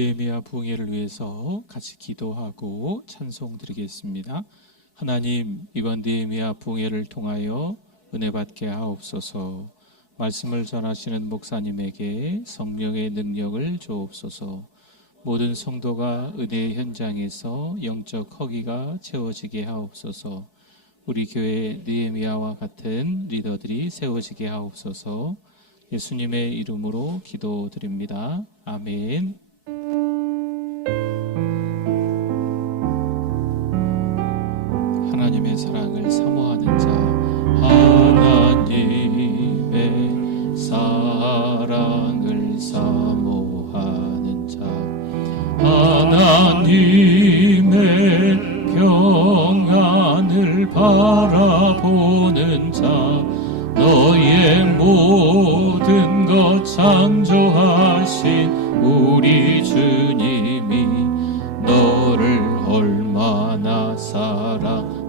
느헤미야 부흥회를 위해서 같이 기도하고 찬송 드리겠습니다. 하나님, 이번 느헤미야 부흥회를 통하여 은혜 받게 하옵소서. 말씀을 전하시는 목사님에게 성령의 능력을 주옵소서. 모든 성도가 은혜의 현장에서 영적 허기가 채워지게 하옵소서. 우리 교회 느헤미야와 같은 리더들이 세워지게 하옵소서. 예수님의 이름으로 기도드립니다. 아멘. 하나님의 사랑을 사모하는 자, 하나님의 사랑을 사모하는 자, 하나님의 평안을 바라보는 자, 너의 모든 것 창조하신 우리 주님이 너를 얼마나 사랑하시는지,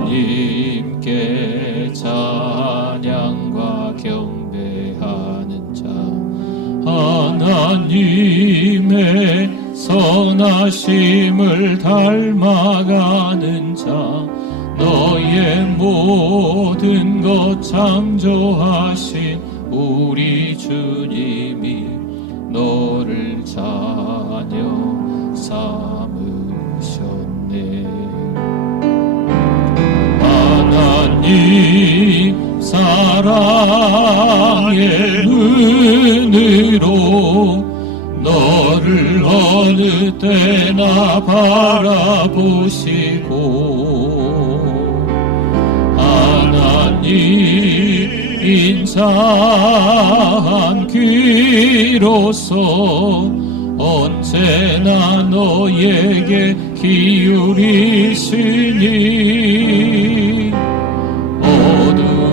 하나님께 찬양과 경배하는 자, 하나님의 선하심을 닮아가는 자, 너의 모든 것 창조하신 우리 주님이 너를 자녀 삼으셨네. 하나님 사랑의 눈으로 너를 어느 때나 바라보시고, 하나님 인자한 귀로서 언제나 너에게 기울이시니,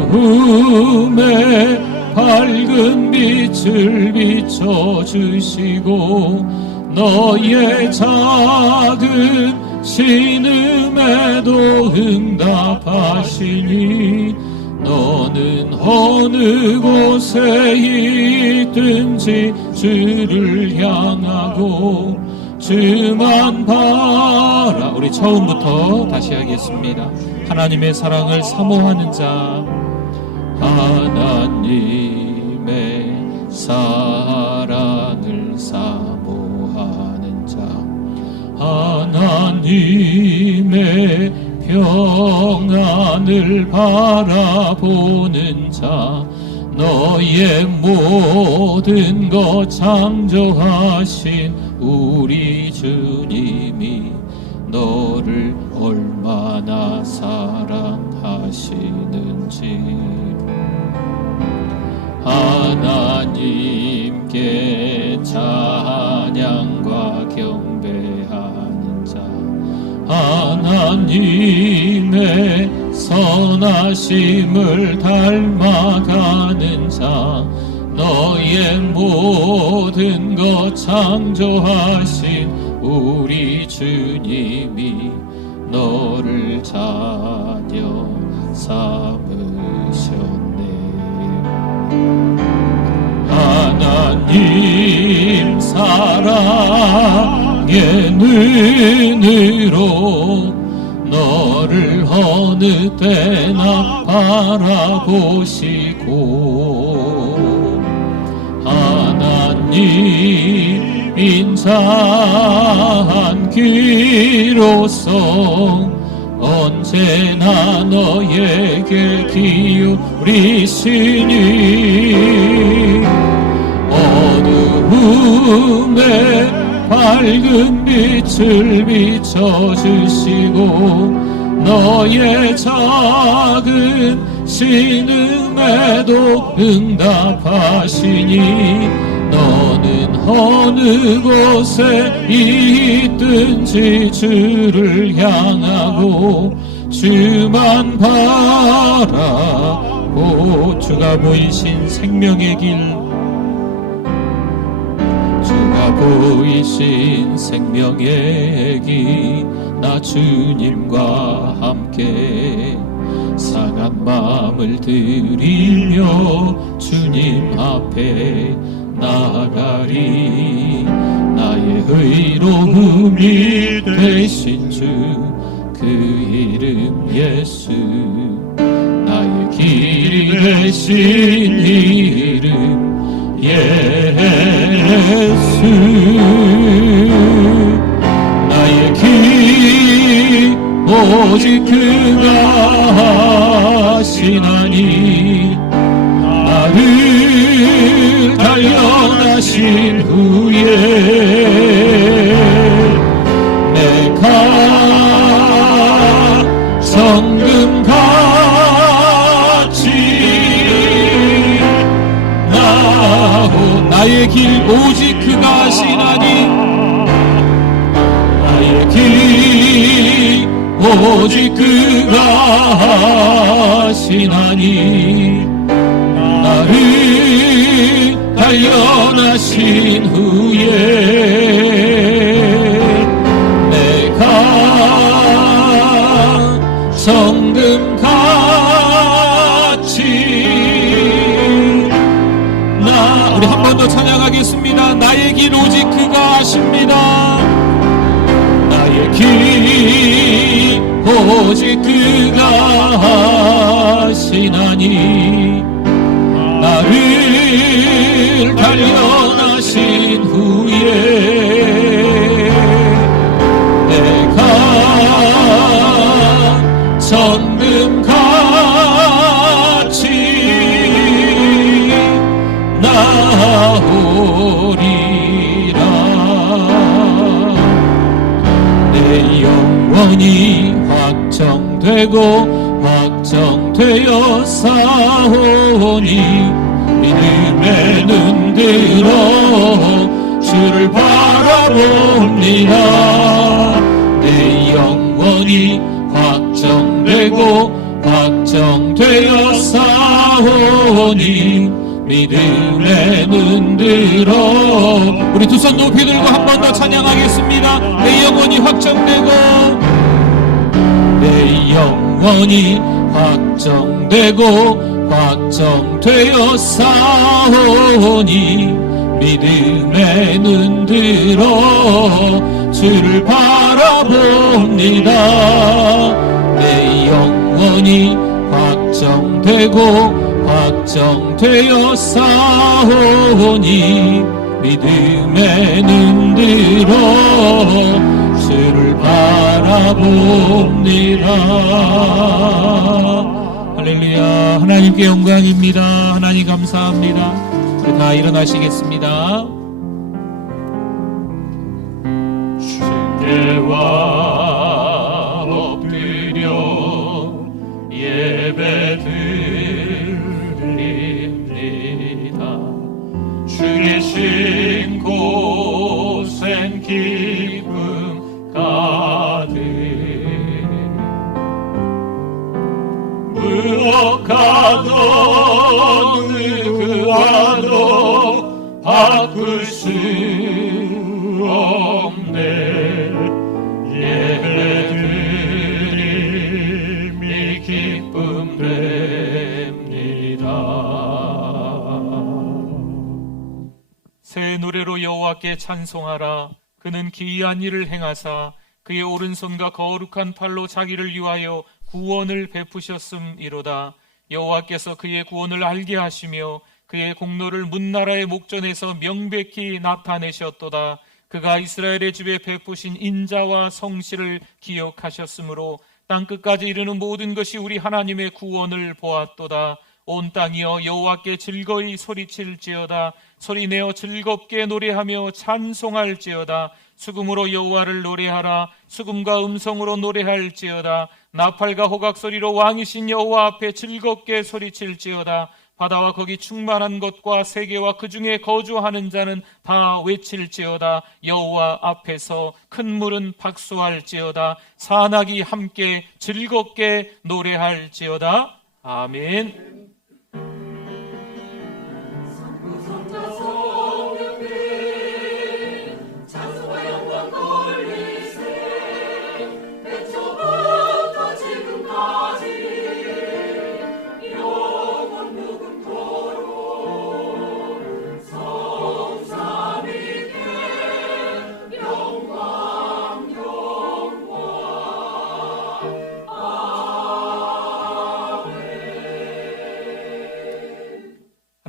어두움에 밝은 빛을 비춰주시고, 너의 작은 신음에도 응답하시니, 너는 어느 곳에 있든지 주를 향하고 주만 바라. 우리 처음부터 다시 하겠습니다. 하나님의 사랑을 사모하는 자, 하나님의 사랑을 사모하는 자, 하나님의 평안을 바라보는 자, 너의 모든 것 창조하신 우리 주님이 너를 얼마나 사랑하시는지, 하나님께 찬양과 경배하는 자, 하나님의 선하심을 닮아가는 자, 너의 모든 것 창조하신 우리 주님이 너를 자녀 삼으셨네. 하나님 사랑의 눈으로 너를 어느 때나 바라보시고, 하나님 인자한 귀로서 언제나 너에게 기울이시니, 어두움에 밝은 빛을 비춰주시고, 너의 작은 신음에도 응답하시니, 너는 어느 곳에 있든지 주를 향하고 주만 바라보. 주가 보이신 생명의 길, 주가 보이신 생명의 길, 나 주님과 함께 상한 마음을 드리며 주님 앞에 나아가리. 나의 의로움이 되신 주 그 이름 예수, 나의 길이 되신 이름 예수. 나의 길 오직 그가 하시나니 나를 단련하신 후에 내가 성금같이 나의 길 오직 그가 하시나니 나의 길 오직 그가 하시나니 나를 단련하신 후에 내가 성금같이 우리 한 번 더 찬양하겠습니다. 나의 길 오직 그가 하십니다. 나의 길 오직 그가 하시나니 나를 단련하신 후에 내가 성금같이 나오리라. 내 영원히 확정되고 확정되어 사오니 믿음의 눈 들어 주를 바라봅니다. 내 영원히 확정되고 확정되어 사오니 믿음의 눈 들어 우리 두 손 높이 들고 한 번 더 찬양하겠습니다. 내 영원히 확정되고 내 영원히 확정되고 확정되어 사오니 믿음의 눈 들어 주를 바라봅니다. 내 영원히 확정되고 확정되어 사오니 믿음의 눈 들어 주를 바라봅니다. 할렐루야. 하나님께 영광입니다. 하나님 감사합니다. 우리 다 일어나시겠습니다. 주께와 엎드려 예배드립니다. 주 계신 곳엔 기쁨 가득 무엇과도 어느 그와도 바꿀 수 없네. 예배드림이 기쁨 됩니다. 새 노래로 여호와께 찬송하라. 그는 기이한 일을 행하사 그의 오른손과 거룩한 팔로 자기를 위하여 구원을 베푸셨음이로다. 여호와께서 그의 구원을 알게 하시며 그의 공로를 문나라의 목전에서 명백히 나타내셨도다. 그가 이스라엘의 집에 베푸신 인자와 성실을 기억하셨으므로 땅끝까지 이르는 모든 것이 우리 하나님의 구원을 보았도다. 온 땅이여 여호와께 즐거이 소리칠지어다. 소리내어 즐겁게 노래하며 찬송할지어다. 수금으로 여호와를 노래하라. 수금과 음성으로 노래할지어다. 나팔과 호각소리로 왕이신 여호와 앞에 즐겁게 소리칠지어다. 바다와 거기 충만한 것과 세계와 그 중에 거주하는 자는 다 외칠지어다. 여호와 앞에서 큰 물은 박수할지어다. 산악이 함께 즐겁게 노래할지어다. 아멘.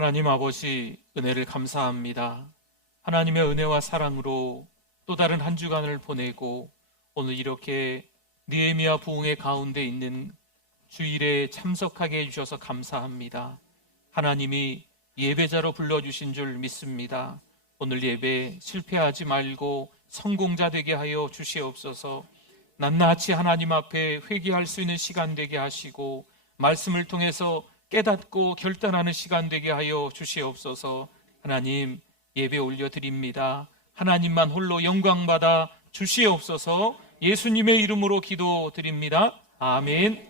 하나님 아버지, 은혜를 감사합니다. 하나님의 은혜와 사랑으로 또 다른 한 주간을 보내고 오늘 이렇게 느헤미야 부흥회 가운데 있는 주일에 참석하게 해주셔서 감사합니다. 하나님이 예배자로 불러주신 줄 믿습니다. 오늘 예배 실패하지 말고 성공자 되게 하여 주시옵소서. 낱낱이 하나님 앞에 회개할 수 있는 시간 되게 하시고 말씀을 통해서 깨닫고 결단하는 시간 되게 하여 주시옵소서. 하나님, 예배 올려드립니다. 하나님만 홀로 영광받아 주시옵소서. 예수님의 이름으로 기도드립니다. 아멘.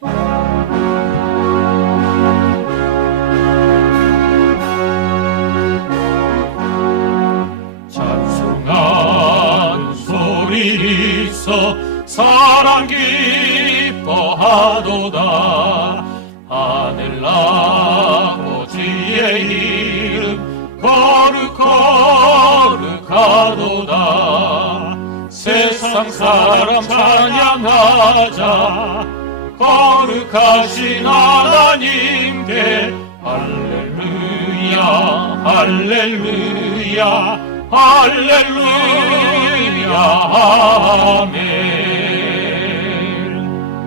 찬송한 소리 있어 사랑 기뻐하도다. 하늘 아버지의 이름 거룩하도다. 세상 사람 찬양하자. 거룩하신 하나님께 할렐루야 할렐루야 할렐루야 아멘.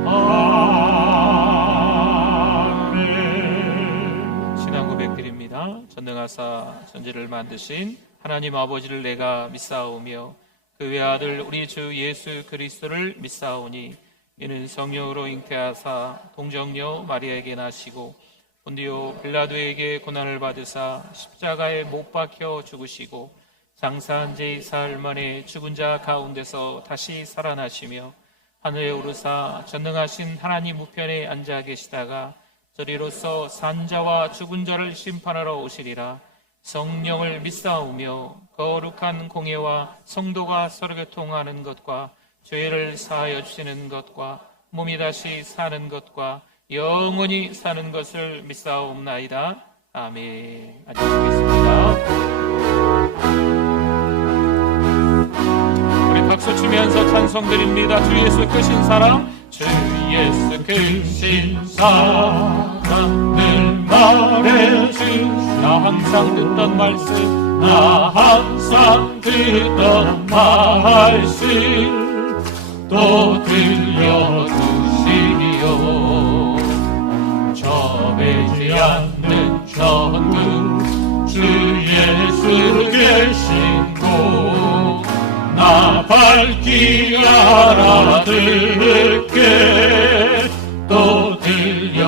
아멘. 신앙 고백드립니다. 전능하사 천지를 만드신 하나님 아버지를 내가 믿사오며 그 외아들 우리 주 예수 그리스도를 믿사오니 이는 성령으로 잉태하사 동정녀 마리아에게 나시고 본디오 빌라도에게 고난을 받으사 십자가에 못 박혀 죽으시고 장사한 지 4일 만에 죽은 자 가운데서 다시 살아나시며 하늘에 오르사 전능하신 하나님 우편에 앉아 계시다가 저리로서 산자와 죽은 자를 심판하러 오시리라. 성령을 믿사오며 거룩한 공예와 성도가 서로 교통하는 것과 죄를 사하여 주시는 것과 몸이 다시 사는 것과 영원히 사는 것을 믿사옵나이다. 아멘. 앉으시겠습니다. 우리 박수 치면서 찬송드립니다. 주 예수 크신 사랑, 주 예수 크신 사랑 늘 말해주. 나 항상 듣던 말씀, 나 항상 듣던 말씀 또 들려주시리요. 접해지 않는 천국 주 예수 계신 곳 나 밝히 알아듣게 또 들려주시리요.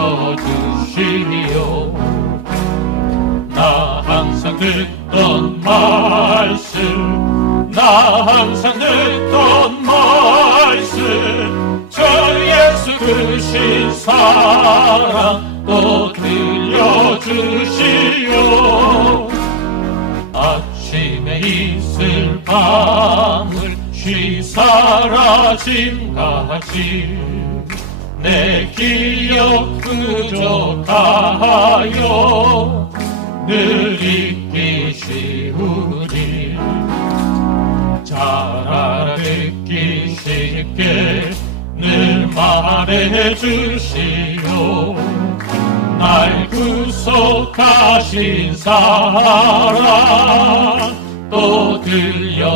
나 항상 듣던 말씀, 나 항상 듣던 말씀, 저 예수 크신 사랑 또 들려주시오. 아침에 있을 밤을 쉬 사라짐같이 내 기억 부족하여 늘 잊기 쉬우니 잘 알아듣기 쉽게 늘 말해주시오. 날 구속하신 사랑 또 들려주시오.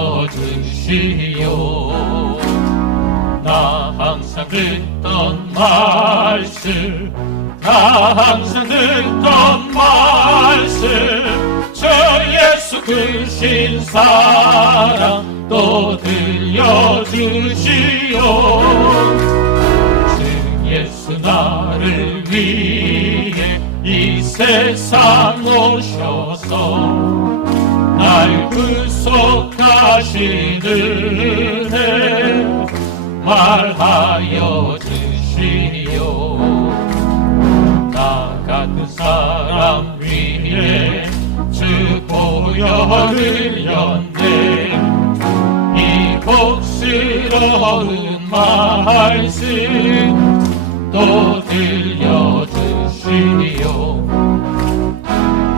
나 항상 듣던 말씀, 나 항상 듣던 말씀, 저 예수 크신 사랑 또 들려주시오. 주 예수 나를 위해 이 세상 오셔서 날 구속하신 은혜 말하여 주시오. 나 같은 사람 위에 주 보혈 흘렸네. 이 복스러운 말씀 또 들려주시오.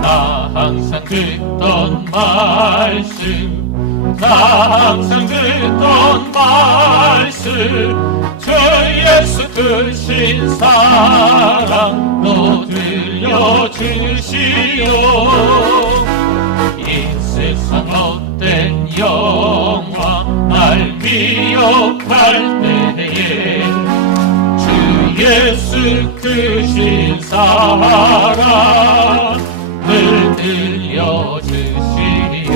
나 항상 듣던 말씀, 나 항상 듣던 말씀, 저 예수 크신 사랑 또 들려주시오. 들려주시오. 이 세상 헛된 영화 날 미혹할 때에 주 예수 크신 사랑을 들려주시오.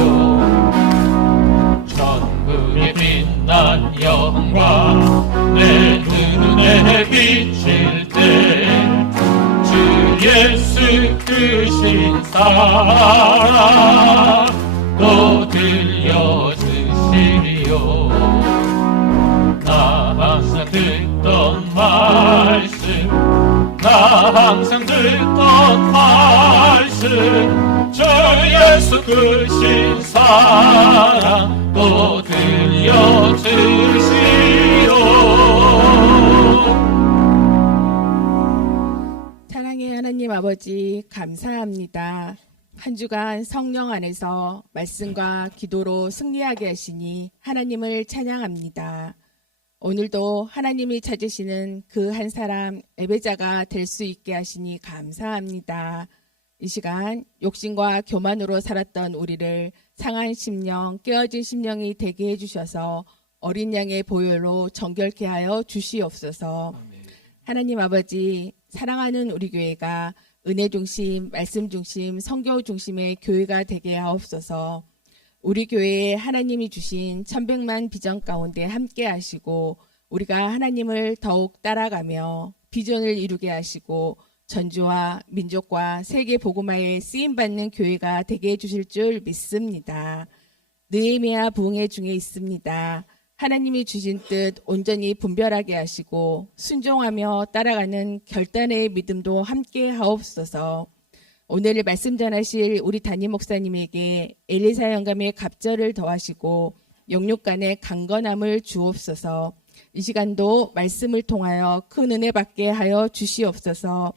천국의 빛난 영광 내 눈에 비칠 때 주 예수 크신 사랑도 들려주시오. 나 항상 듣던 말씀, 나 항상 듣던 말씀, 주 예수 크신 사랑도 들려주시오. 사랑의 하나님 아버지, 감사합니다. 한 주간 성령 안에서 말씀과 기도로 승리하게 하시니 하나님을 찬양합니다. 오늘도 하나님이 찾으시는 그 한 사람 예배자가 될 수 있게 하시니 감사합니다. 이 시간 욕심과 교만으로 살았던 우리를 상한 심령, 깨어진 심령이 되게 해주셔서 어린 양의 보혈로 정결케 하여 주시옵소서. 하나님 아버지, 사랑하는 우리 교회가 은혜 중심, 말씀 중심, 성교 중심의 교회가 되게 하옵소서. 우리 교회에 하나님이 주신 천백만 비전 가운데 함께 하시고 우리가 하나님을 더욱 따라가며 비전을 이루게 하시고 전주와 민족과 세계 복음화에 쓰임받는 교회가 되게 해주실 줄 믿습니다. 느헤미야 부흥회 중에 있습니다. 하나님이 주신 뜻 온전히 분별하게 하시고 순종하며 따라가는 결단의 믿음도 함께 하옵소서. 오늘 말씀 전하실 우리 담임 목사님에게 엘리사 영감의 갑절을 더하시고 영육간의 강건함을 주옵소서. 이 시간도 말씀을 통하여 큰 은혜 받게 하여 주시옵소서.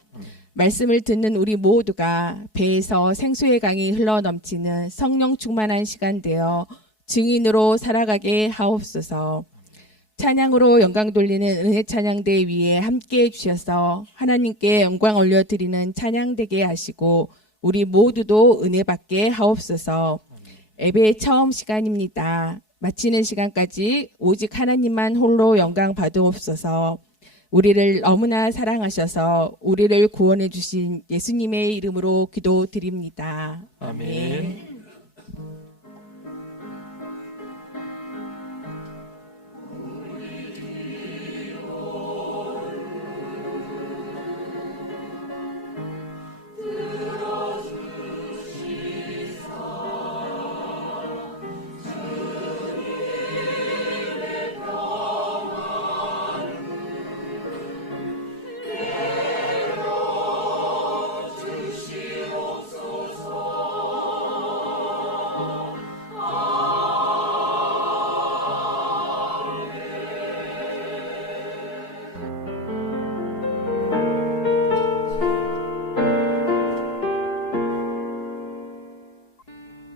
말씀을 듣는 우리 모두가 배에서 생수의 강이 흘러넘치는 성령 충만한 시간 되어 증인으로 살아가게 하옵소서. 찬양으로 영광 돌리는 은혜 찬양대 위에 함께해 주셔서 하나님께 영광 올려드리는 찬양되게 하시고 우리 모두도 은혜 받게 하옵소서. 예배의 처음 시간입니다. 마치는 시간까지 오직 하나님만 홀로 영광 받으옵소서. 우리를 너무나 사랑하셔서 우리를 구원해 주신 예수님의 이름으로 기도드립니다. 아멘.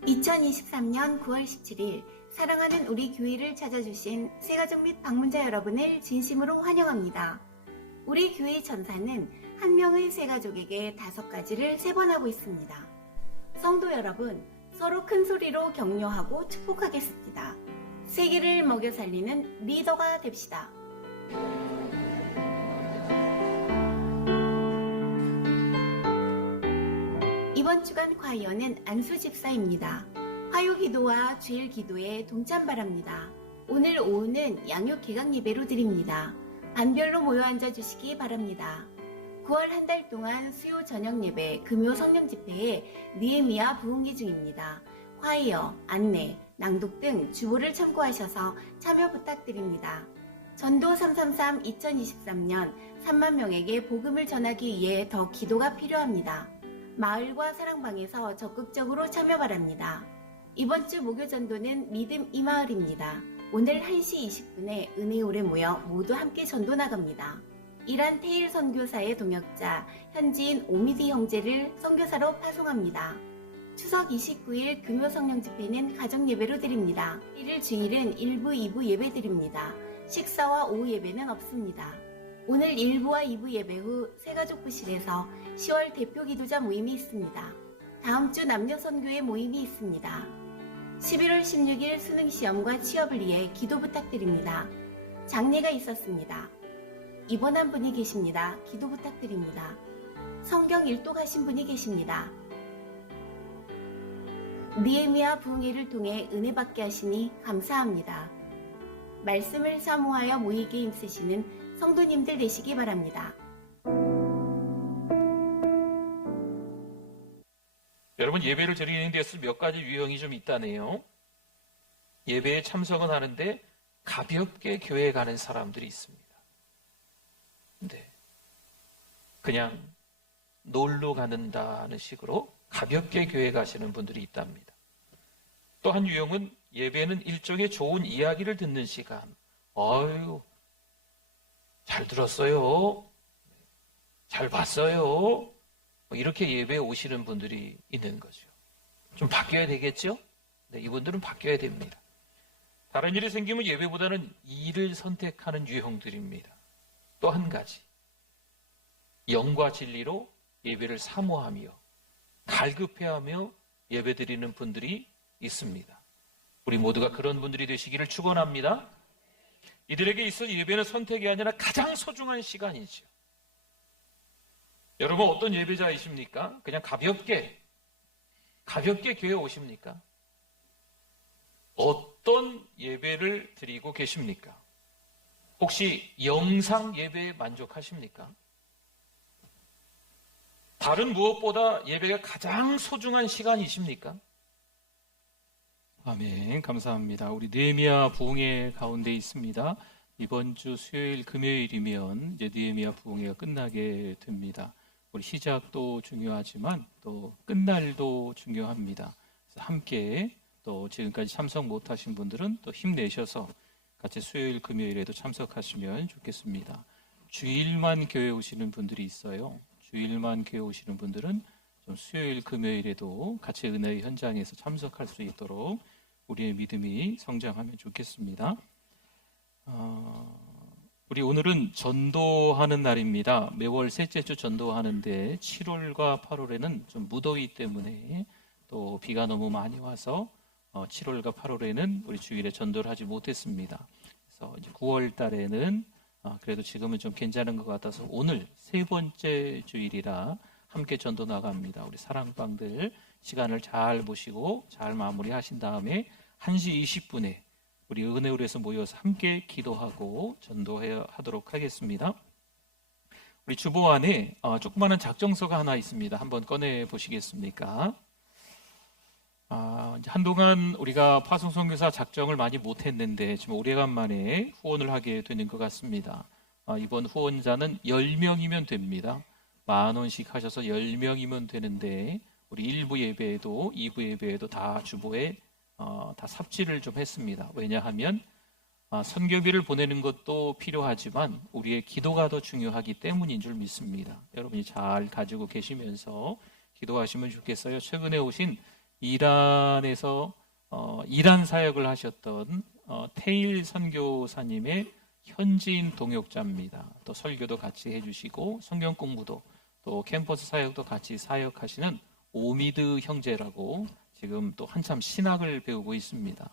2023년 9월 17일 사랑하는 우리 교회를 찾아주신 새가족 및 방문자 여러분을 진심으로 환영합니다. 우리 교회 전사는 한 명의 새가족에게 5가지를 3번 하고 있습니다. 성도 여러분, 서로 큰 소리로 격려하고 축복하겠습니다. 세계를 먹여 살리는 리더가 됩시다. 이번 주간 콰이어는 안수 집사입니다. 화요 기도와 주일 기도에 동참 바랍니다. 오늘 오후는 양육 개강 예배로 드립니다. 반별로 모여 앉아 주시기 바랍니다. 9월 한 달 동안 수요 저녁 예배, 금요 성령 집회에 느헤미야 부흥회 중입니다. 콰이어, 안내, 낭독 등 주보를 참고하셔서 참여 부탁드립니다. 전도 333 2023년 3만 명에게 복음을 전하기 위해 더 기도가 필요합니다. 마을과 사랑방에서 적극적으로 참여 바랍니다. 이번 주 목요 전도는 믿음 이마을입니다. 오늘 1시 20분에 은혜홀에 모여 모두 함께 전도 나갑니다. 이란 테일 선교사의 동역자 현지인 오미디 형제를 선교사로 파송합니다. 추석 29일 금요 성령 집회는 가정 예배로 드립니다. 1일 주일은 1부, 2부 예배 드립니다. 식사와 오후 예배는 없습니다. 오늘 1부와 2부 예배 후 새가족부실에서 10월 대표 기도자 모임이 있습니다. 다음 주 남녀 선교회 모임이 있습니다. 11월 16일 수능시험과 취업을 위해 기도 부탁드립니다. 장례가 있었습니다. 입원한 분이 계십니다. 기도 부탁드립니다. 성경 일독하신 분이 계십니다. 느헤미야 부흥회를 통해 은혜 받게 하시니 감사합니다. 말씀을 사모하여 모이게 힘쓰시는 성도님들 되시기 바랍니다. 여러분, 예배를 드리는 데서 몇 가지 유형이 좀 있다네요. 예배에 참석은 하는데 가볍게 교회에 가는 사람들이 있습니다. 근데 그냥 놀러 가는다는 식으로 가볍게 교회 가시는 분들이 있답니다. 또 한 유형은 예배는 일종의 좋은 이야기를 듣는 시간. 아유, 잘 들었어요. 잘 봤어요. 뭐 이렇게 예배에 오시는 분들이 있는 거죠. 좀 바뀌어야 되겠죠? 네, 이분들은 바뀌어야 됩니다. 다른 일이 생기면 예배보다는 일을 선택하는 유형들입니다. 또 한 가지, 영과 진리로 예배를 사모하며 갈급해하며 예배드리는 분들이 있습니다. 우리 모두가 그런 분들이 되시기를 축원합니다. 이들에게 있어 예배는 선택이 아니라 가장 소중한 시간이죠. 여러분, 어떤 예배자이십니까? 그냥 가볍게 교회에 오십니까? 어떤 예배를 드리고 계십니까? 혹시 영상 예배에 만족하십니까? 다른 무엇보다 예배가 가장 소중한 시간이십니까? 아멘, 감사합니다. 우리 느헤미야 부흥회 가운데 있습니다. 이번 주 수요일 금요일이면 이제 느헤미야 부흥회가 끝나게 됩니다. 우리 시작도 중요하지만 또 끝날도 중요합니다. 그래서 함께 또 지금까지 참석 못하신 분들은 또 힘내셔서 같이 수요일 금요일에도 참석하시면 좋겠습니다. 주일만 교회 오시는 분들이 있어요. 주일만 교회 오시는 분들은 좀 수요일 금요일에도 같이 은혜의 현장에서 참석할 수 있도록 우리의 믿음이 성장하면 좋겠습니다. 우리 오늘은 전도하는 날입니다. 매월 셋째 주 전도하는데 7월과 8월에는 좀 무더위 때문에 또 비가 너무 많이 와서 7월과 8월에는 우리 주일에 전도를 하지 못했습니다. 그래서 이제 9월 달에는 그래도 지금은 좀 괜찮은 것 같아서 오늘 세 번째 주일이라 함께 전도 나갑니다. 우리 사랑방들 시간을 잘 보시고 잘 마무리하신 다음에 1시 20분에 우리 은혜홀에서 모여서 함께 기도하고 전도하도록 하겠습니다. 우리 주보 안에 조그마한 작정서가 하나 있습니다. 한번 꺼내 보시겠습니까? 한동안 우리가 파송선교사 작정을 많이 못했는데 지금 오래간만에 후원을 하게 되는 것 같습니다. 이번 후원자는 10명이면 됩니다. 10,000원씩 하셔서 10명이면 되는데 우리 1부 예배에도 2부 예배에도 다 주보에 다 삽질을 좀 했습니다. 왜냐하면 선교비를 보내는 것도 필요하지만 우리의 기도가 더 중요하기 때문인 줄 믿습니다. 여러분이 잘 가지고 계시면서 기도하시면 좋겠어요. 최근에 오신 이란에서 이란 사역을 하셨던 테일 선교사님의 현지인 동역자입니다. 또 설교도 같이 해주시고 성경 공부도 또 캠퍼스 사역도 같이 사역하시는 오미드 형제라고 지금 또 한참 신학을 배우고 있습니다.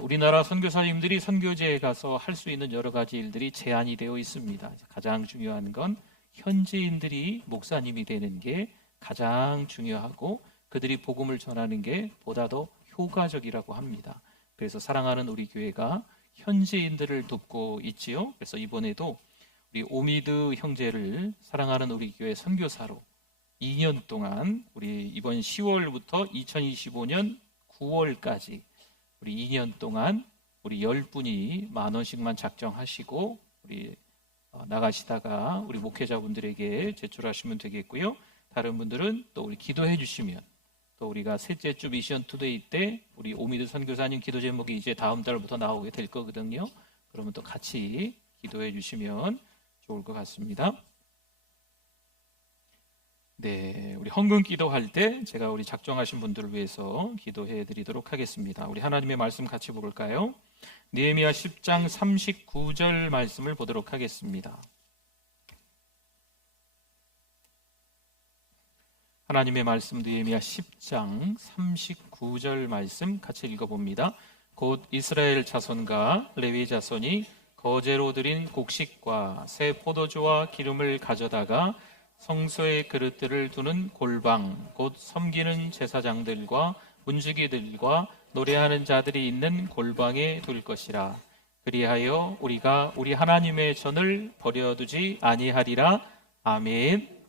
우리나라 선교사님들이 선교지에 가서 할 수 있는 여러 가지 일들이 제한이 되어 있습니다. 가장 중요한 건 현지인들이 목사님이 되는 게 가장 중요하고 그들이 복음을 전하는 게 보다 더 효과적이라고 합니다. 그래서 사랑하는 우리 교회가 현지인들을 돕고 있지요. 그래서 이번에도 우리 오미드 형제를 사랑하는 우리 교회 선교사로 2년 동안 우리 이번 10월부터 2025년 9월까지 우리 2년 동안 우리 10분이 10,000원씩만 작정하시고 우리 나가시다가 우리 목회자분들에게 제출하시면 되겠고요. 다른 분들은 또 우리 기도해 주시면 또 우리가 셋째 주 미션 투데이 때 우리 오미드 선교사님 기도 제목이 이제 다음 달부터 나오게 될 거거든요. 그러면 또 같이 기도해 주시면 좋을 것 같습니다. 네, 우리 헌금 기도할 때 제가 우리 작정하신 분들을 위해서 기도해 드리도록 하겠습니다. 우리 하나님의 말씀 같이 볼까요? 느헤미야 10장 39절 말씀을 보도록 하겠습니다. 하나님의 말씀 느헤미야 10장 39절 말씀 같이 읽어봅니다. 곧 이스라엘 자손과 레위 자손이 거제로 드린 곡식과 새 포도주와 기름을 가져다가 성소의 그릇들을 두는 골방, 곧 섬기는 제사장들과 문지기들과 노래하는 자들이 있는 골방에 둘 것이라. 그리하여 우리가 우리 하나님의 전을 버려두지 아니하리라. 아멘.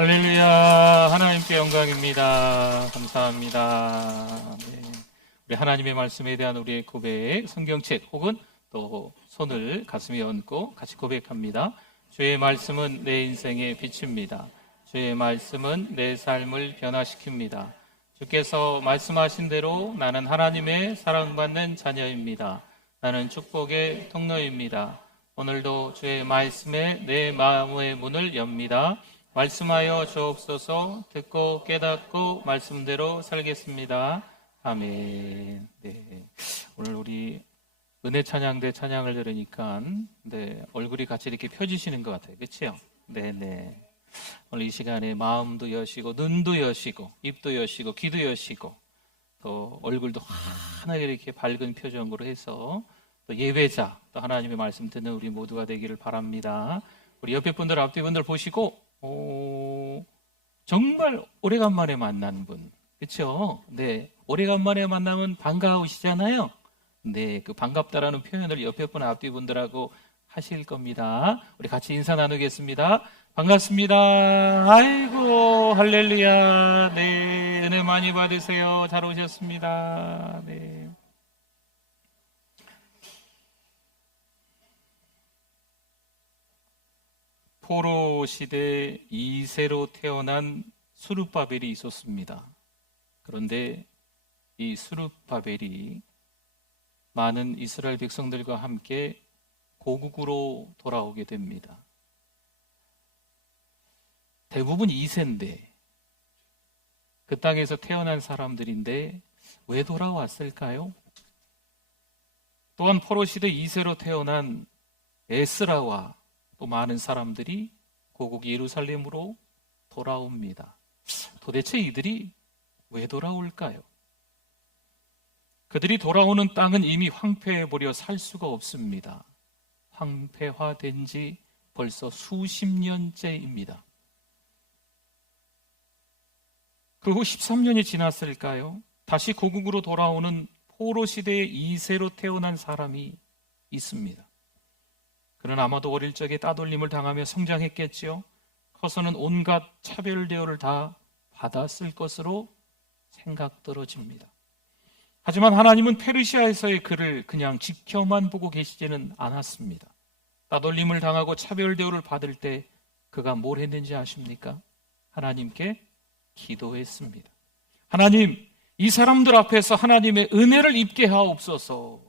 할렐루야. 하나님께 영광입니다. 감사합니다. 네. 우리 하나님의 말씀에 대한 우리의 고백, 성경책 혹은 또 손을 가슴에 얹고 같이 고백합니다. 주의 말씀은 내 인생의 빛입니다. 주의 말씀은 내 삶을 변화시킵니다. 주께서 말씀하신 대로 나는 하나님의 사랑받는 자녀입니다. 나는 축복의 통로입니다. 오늘도 주의 말씀에 내 마음의 문을 엽니다. 말씀하여 주옵소서. 듣고 깨닫고 말씀대로 살겠습니다. 아멘. 네. 오늘 우리 은혜 찬양대 찬양을 들으니까 얼굴이 같이 이렇게 펴지시는 것 같아요. 그렇죠? 네네. 오늘 이 시간에 마음도 여시고 눈도 여시고 입도 여시고 귀도 여시고 또 얼굴도 환하게 이렇게 밝은 표정으로 해서 또 예배자 또 하나님의 말씀 듣는 우리 모두가 되기를 바랍니다. 우리 옆에 분들 앞뒤 분들 보시고 정말 오래간만에 만난 분, 그렇죠? 네, 오래간만에 만나면 반가우시잖아요. 네, 그 반갑다라는 표현을 옆에 분 앞뒤 분들하고 하실 겁니다. 우리 같이 인사 나누겠습니다. 반갑습니다. 아이고 할렐루야. 네, 은혜 많이 받으세요. 잘 오셨습니다. 네. 포로 시대 2세로 태어난 스룹바벨이 있었습니다. 그런데 이 스룹바벨이 많은 이스라엘 백성들과 함께 고국으로 돌아오게 됩니다. 대부분 2세인데 그 땅에서 태어난 사람들인데 왜 돌아왔을까요? 또한 포로 시대 2세로 태어난 에스라와 또 많은 사람들이 고국 예루살렘으로 돌아옵니다. 도대체 이들이 왜 돌아올까요? 그들이 돌아오는 땅은 이미 황폐해버려 살 수가 없습니다. 황폐화된 지 벌써 수십 년째입니다. 그 후 13년이 지났을까요? 다시 고국으로 돌아오는 포로 시대의 2세로 태어난 사람이 있습니다. 그는 아마도 어릴 적에 따돌림을 당하며 성장했겠지요. 커서는 온갖 차별 대우를 다 받았을 것으로 생각들어집니다. 하지만 하나님은 페르시아에서의 그를 그냥 지켜만 보고 계시지는 않았습니다. 따돌림을 당하고 차별 대우를 받을 때 그가 뭘 했는지 아십니까? 하나님께 기도했습니다. 하나님, 이 사람들 앞에서 하나님의 은혜를 입게 하옵소서.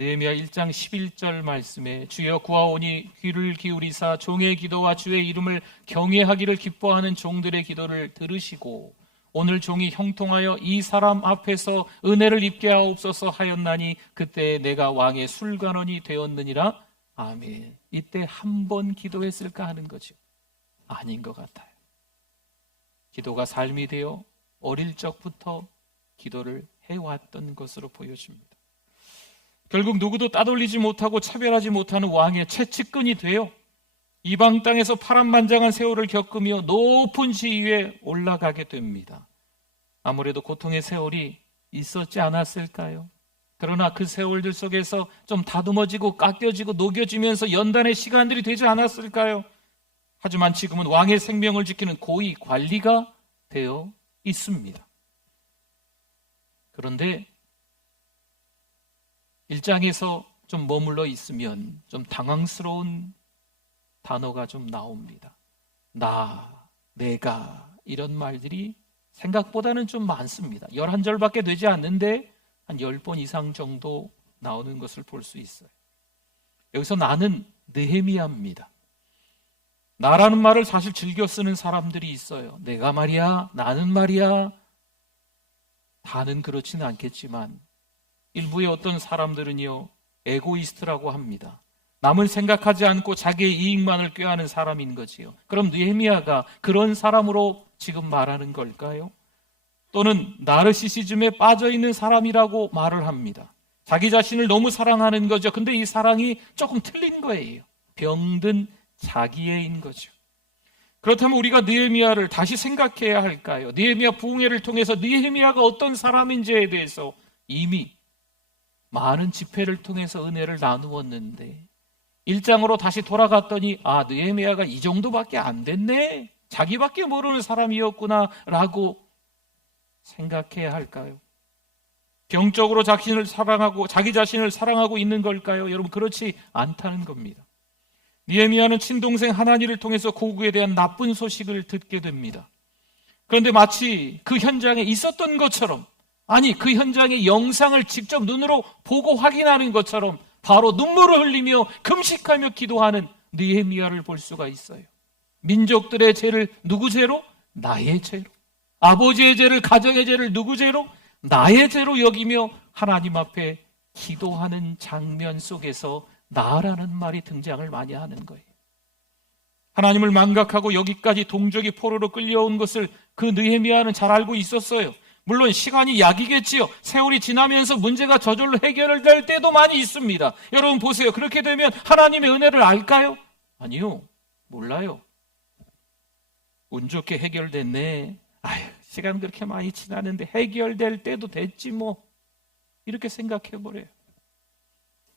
느헤미야 1장 11절 말씀에 주여 구하오니 귀를 기울이사 종의 기도와 주의 이름을 경외하기를 기뻐하는 종들의 기도를 들으시고 오늘 종이 형통하여 이 사람 앞에서 은혜를 입게 하옵소서 하였나니 그때 내가 왕의 술관원이 되었느니라. 아멘. 이때 한 번 기도했을까 하는 거죠. 아닌 것 같아요. 기도가 삶이 되어 어릴 적부터 기도를 해왔던 것으로 보여집니다. 결국 누구도 따돌리지 못하고 차별하지 못하는 왕의 최측근이 되어 이방 땅에서 파란만장한 세월을 겪으며 높은 지위에 올라가게 됩니다. 아무래도 고통의 세월이 있었지 않았을까요? 그러나 그 세월들 속에서 좀 다듬어지고 깎여지고 녹여지면서 연단의 시간들이 되지 않았을까요? 하지만 지금은 왕의 생명을 지키는 고위 관리가 되어 있습니다. 그런데 일장에서 좀 머물러 있으면 좀 당황스러운 단어가 좀 나옵니다. 나, 내가 이런 말들이 생각보다는 좀 많습니다. 11절밖에 되지 않는데 한 10번 이상 정도 나오는 것을 볼 수 있어요. 여기서 나는 느헤미야입니다. 나라는 말을 사실 즐겨 쓰는 사람들이 있어요. 내가 말이야, 나는 말이야. 다는 그렇지는 않겠지만 일부의 어떤 사람들은요, 에고이스트라고 합니다. 남을 생각하지 않고 자기의 이익만을 꾀하는 사람인 거지요. 그럼 느헤미야가 그런 사람으로 지금 말하는 걸까요? 또는 나르시시즘에 빠져있는 사람이라고 말을 합니다. 자기 자신을 너무 사랑하는 거죠. 근데 이 사랑이 조금 틀린 거예요. 병든 자기애인 거죠. 그렇다면 우리가 느헤미야를 다시 생각해야 할까요? 느헤미야 부흥회를 통해서 느헤미야가 어떤 사람인지에 대해서 이미 많은 집회를 통해서 은혜를 나누었는데 1장으로 다시 돌아갔더니 느헤미야가 이 정도밖에 안 됐네, 자기밖에 모르는 사람이었구나 라고 생각해야 할까요? 병적으로 자신을 사랑하고 자기 자신을 사랑하고 있는 걸까요? 여러분, 그렇지 않다는 겁니다. 느헤미야는 친동생 하나니를 통해서 고국에 대한 나쁜 소식을 듣게 됩니다. 그런데 마치 그 현장에 있었던 것처럼, 아니 그 현장의 영상을 직접 눈으로 보고 확인하는 것처럼 바로 눈물을 흘리며 금식하며 기도하는 느헤미야를 볼 수가 있어요. 민족들의 죄를 누구 죄로? 나의 죄로. 아버지의 죄를, 가정의 죄를 누구 죄로? 나의 죄로 여기며 하나님 앞에 기도하는 장면 속에서 나라는 말이 등장을 많이 하는 거예요. 하나님을 망각하고 여기까지 동족이 포로로 끌려온 것을 그 느헤미야는 잘 알고 있었어요. 물론 시간이 약이겠지요. 세월이 지나면서 문제가 저절로 해결될 때도 많이 있습니다. 여러분 보세요. 그렇게 되면 하나님의 은혜를 알까요? 아니요, 몰라요. 운 좋게 해결됐네. 시간 그렇게 많이 지났는데 해결될 때도 됐지 뭐, 이렇게 생각해버려요.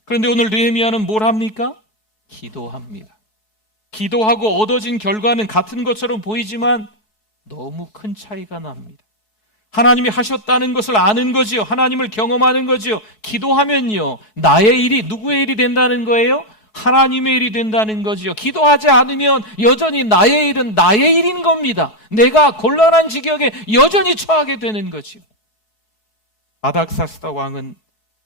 그런데 오늘 느헤미야는 뭘 합니까? 기도합니다. 기도하고 얻어진 결과는 같은 것처럼 보이지만 너무 큰 차이가 납니다. 하나님이 하셨다는 것을 아는 거지요. 하나님을 경험하는 거지요. 기도하면요, 나의 일이 누구의 일이 된다는 거예요? 하나님의 일이 된다는 거지요. 기도하지 않으면 여전히 나의 일은 나의 일인 겁니다. 내가 곤란한 지경에 여전히 처하게 되는 거지요. 아닥사스다 왕은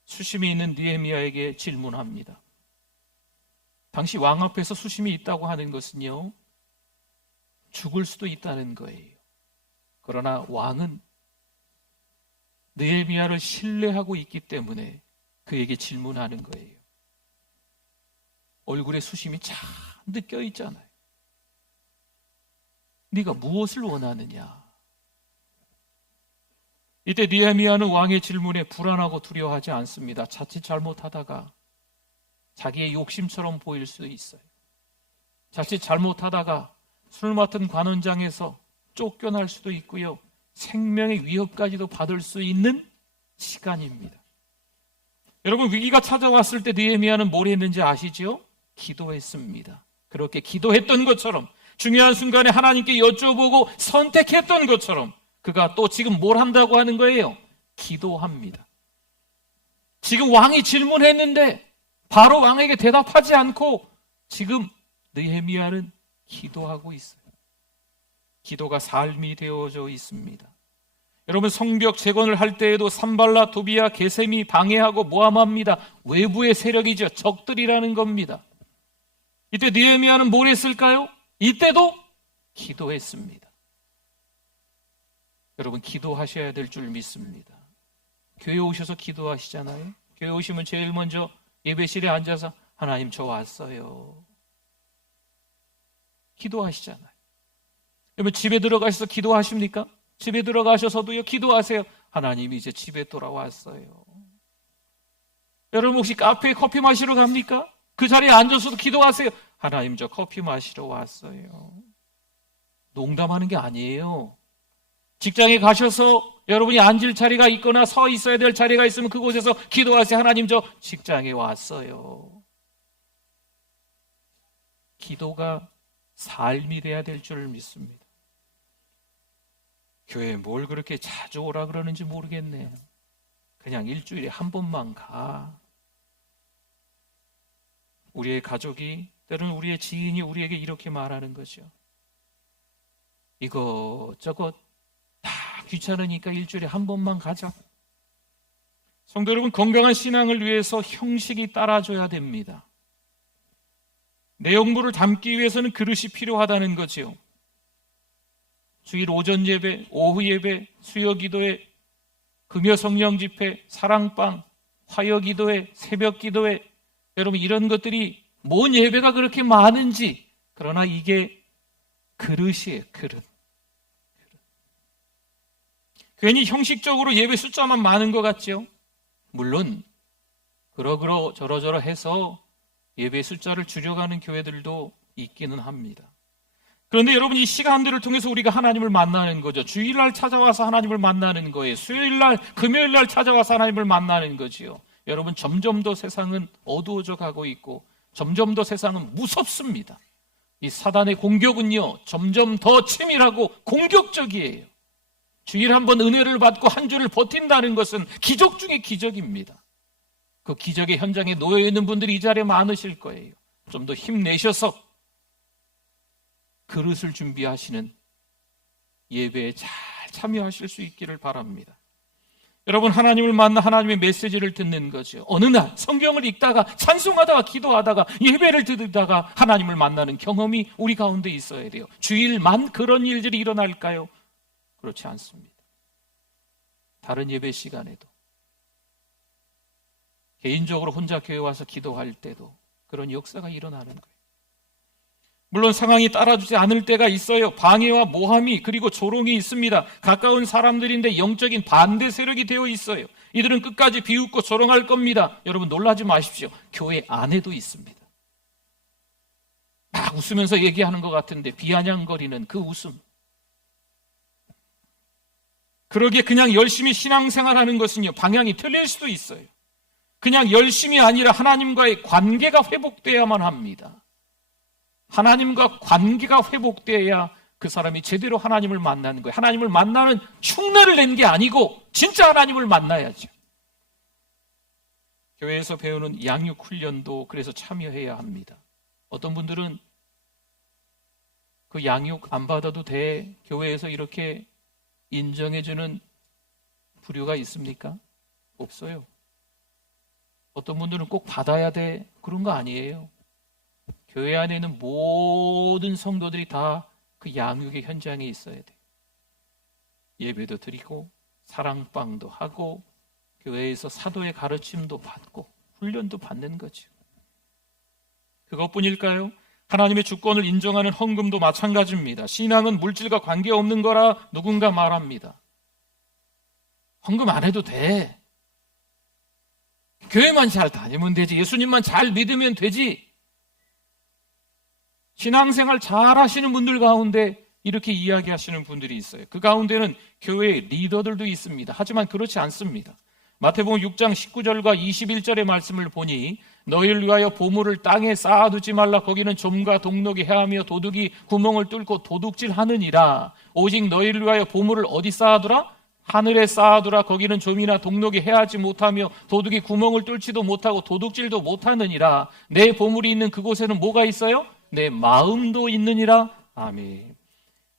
수심이 있는 느헤미야에게 질문합니다. 당시 왕 앞에서 수심이 있다고 하는 것은요, 죽을 수도 있다는 거예요. 그러나 왕은 느헤미야를 신뢰하고 있기 때문에 그에게 질문하는 거예요. 얼굴에 수심이 잔뜩 껴있잖아요. 네가 무엇을 원하느냐? 이때 느헤미야는 왕의 질문에 불안하고 두려워하지 않습니다. 자칫 잘못하다가 자기의 욕심처럼 보일 수 있어요. 자칫 잘못하다가 술 맡은 관원장에서 쫓겨날 수도 있고요. 생명의 위협까지도 받을 수 있는 시간입니다. 여러분, 위기가 찾아왔을 때 느헤미야는 뭘 했는지 아시죠? 기도했습니다. 그렇게 기도했던 것처럼, 중요한 순간에 하나님께 여쭤보고 선택했던 것처럼 그가 또 지금 뭘 한다고 하는 거예요? 기도합니다. 지금 왕이 질문했는데 바로 왕에게 대답하지 않고 지금 느헤미야는 기도하고 있어요. 기도가 삶이 되어져 있습니다. 여러분, 성벽 재건을 할 때에도 산발라, 도비야, 게셈이 방해하고 모함합니다. 외부의 세력이죠. 적들이라는 겁니다. 이때 느헤미야는 뭘 했을까요? 이때도 기도했습니다. 여러분, 기도하셔야 될 줄 믿습니다. 교회 오셔서 기도하시잖아요. 교회 오시면 제일 먼저 예배실에 앉아서 하나님 저 왔어요. 기도하시잖아요. 여러분, 집에 들어가셔서 기도하십니까? 집에 들어가셔서도요, 기도하세요. 하나님 이제 집에 돌아왔어요. 여러분, 혹시 카페에 커피 마시러 갑니까? 그 자리에 앉아서도 기도하세요. 하나님 저 커피 마시러 왔어요. 농담하는 게 아니에요. 직장에 가셔서 여러분이 앉을 자리가 있거나 서 있어야 될 자리가 있으면 그곳에서 기도하세요. 하나님 저 직장에 왔어요. 기도가 삶이 돼야 될 줄 믿습니다. 교회에 뭘 그렇게 자주 오라 그러는지 모르겠네요. 그냥 일주일에 한 번만 가. 우리의 가족이, 때로는 우리의 지인이 우리에게 이렇게 말하는 거죠. 이것저것 다 귀찮으니까 일주일에 한 번만 가자. 성도 여러분, 건강한 신앙을 위해서 형식이 따라줘야 됩니다. 내용물을 담기 위해서는 그릇이 필요하다는 거지요. 주일 오전 예배, 오후 예배, 수요 기도회, 금요 성령 집회, 사랑방, 화요 기도회, 새벽 기도회, 여러분 이런 것들이 뭔 예배가 그렇게 많은지, 그러나 이게 그릇이에요. 그릇. 괜히 형식적으로 예배 숫자만 많은 것 같죠? 물론 그러그러 저러저러 해서 예배 숫자를 줄여가는 교회들도 있기는 합니다. 그런데 여러분, 이 시간들을 통해서 우리가 하나님을 만나는 거죠. 주일날 찾아와서 하나님을 만나는 거예요. 수요일날, 금요일날 찾아와서 하나님을 만나는 거지요. 여러분, 점점 더 세상은 어두워져 가고 있고 점점 더 세상은 무섭습니다. 이 사단의 공격은요, 점점 더 치밀하고 공격적이에요. 주일 한 번 은혜를 받고 한 주를 버틴다는 것은 기적 중의 기적입니다. 그 기적의 현장에 놓여 있는 분들이 이 자리에 많으실 거예요. 좀 더 힘내셔서 그릇을 준비하시는 예배에 잘 참여하실 수 있기를 바랍니다. 여러분, 하나님을 만나 하나님의 메시지를 듣는 거죠. 어느 날 성경을 읽다가 찬송하다가 기도하다가 예배를 듣다가 하나님을 만나는 경험이 우리 가운데 있어야 돼요. 주일만 그런 일들이 일어날까요? 그렇지 않습니다. 다른 예배 시간에도, 개인적으로 혼자 교회 와서 기도할 때도 그런 역사가 일어나는 거예요. 물론 상황이 따라주지 않을 때가 있어요. 방해와 모함이, 그리고 조롱이 있습니다. 가까운 사람들인데 영적인 반대 세력이 되어 있어요. 이들은 끝까지 비웃고 조롱할 겁니다. 여러분, 놀라지 마십시오. 교회 안에도 있습니다. 막 웃으면서 얘기하는 것 같은데 비아냥거리는 그 웃음. 그러기에 그냥 열심히 신앙생활하는 것은요, 방향이 틀릴 수도 있어요. 그냥 열심이 아니라 하나님과의 관계가 회복돼야만 합니다. 하나님과 관계가 회복돼야 그 사람이 제대로 하나님을 만나는 거예요. 하나님을 만나는 흉내를 낸 게 아니고 진짜 하나님을 만나야죠. 교회에서 배우는 양육 훈련도 그래서 참여해야 합니다. 어떤 분들은 그 양육 안 받아도 돼, 교회에서 이렇게 인정해주는 부류가 있습니까? 없어요. 어떤 분들은 꼭 받아야 돼, 그런 거 아니에요. 교회 안에 있는 모든 성도들이 다 그 양육의 현장에 있어야 돼요. 예배도 드리고 사랑방도 하고 교회에서 사도의 가르침도 받고 훈련도 받는 거죠. 그것뿐일까요? 하나님의 주권을 인정하는 헌금도 마찬가지입니다. 신앙은 물질과 관계없는 거라 누군가 말합니다. 헌금 안 해도 돼. 교회만 잘 다니면 되지. 예수님만 잘 믿으면 되지. 신앙생활 잘 하시는 분들 가운데 이렇게 이야기하시는 분들이 있어요. 그 가운데는 교회 리더들도 있습니다. 하지만 그렇지 않습니다. 마태복음 6장 19절과 21절의 말씀을 보니 너희를 위하여 보물을 땅에 쌓아두지 말라. 거기는 좀과 동록이 해하며 도둑이 구멍을 뚫고 도둑질하느니라. 오직 너희를 위하여 보물을 어디 쌓아두라? 하늘에 쌓아두라. 거기는 좀이나 동록이 해하지 못하며 도둑이 구멍을 뚫지도 못하고 도둑질도 못하느니라. 내 보물이 있는 그곳에는 뭐가 있어요? 내 마음도 있느니라. 아멘.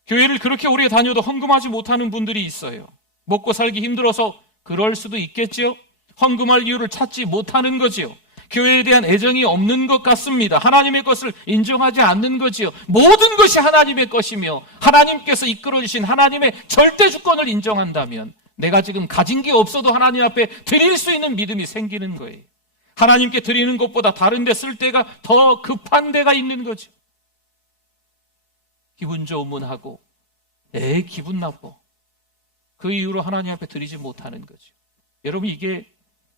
교회를 그렇게 오래 다녀도 헌금하지 못하는 분들이 있어요. 먹고 살기 힘들어서 그럴 수도 있겠지요. 헌금할 이유를 찾지 못하는 거지요. 교회에 대한 애정이 없는 것 같습니다. 하나님의 것을 인정하지 않는 거지요. 모든 것이 하나님의 것이며 하나님께서 이끌어주신 하나님의 절대 주권을 인정한다면 내가 지금 가진 게 없어도 하나님 앞에 드릴 수 있는 믿음이 생기는 거예요. 하나님께 드리는 것보다 다른 데 쓸 때가 더 급한 데가 있는 거죠. 기분 좋으면 하고 기분 나빠. 그 이유로 하나님 앞에 드리지 못하는 거죠. 여러분, 이게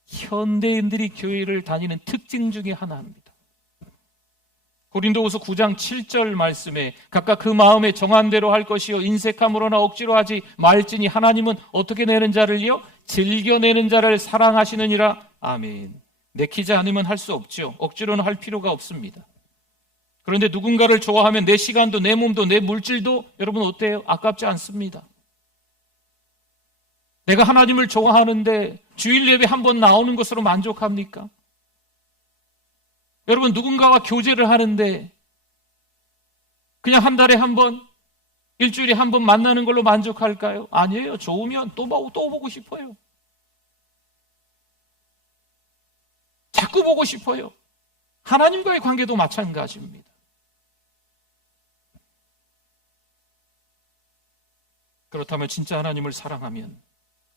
현대인들이 교회를 다니는 특징 중에 하나입니다. 고린도후서 9장 7절 말씀에 각각 그 마음에 정한 대로 할 것이요 인색함으로나 억지로 하지 말지니 하나님은 어떻게 내는 자를요? 즐겨내는 자를 사랑하시느니라. 아멘. 내키지 않으면 할 수 없죠. 억지로는 할 필요가 없습니다. 그런데 누군가를 좋아하면 내 시간도 내 몸도 내 물질도 여러분 어때요? 아깝지 않습니다. 내가 하나님을 좋아하는데 주일 예배 한 번 나오는 것으로 만족합니까? 여러분, 누군가와 교제를 하는데 그냥 한 달에 한 번, 일주일에 한 번 만나는 걸로 만족할까요? 아니에요. 좋으면 또 보고 싶어요. 자꾸 보고 싶어요. 하나님과의 관계도 마찬가지입니다. 그렇다면 진짜 하나님을 사랑하면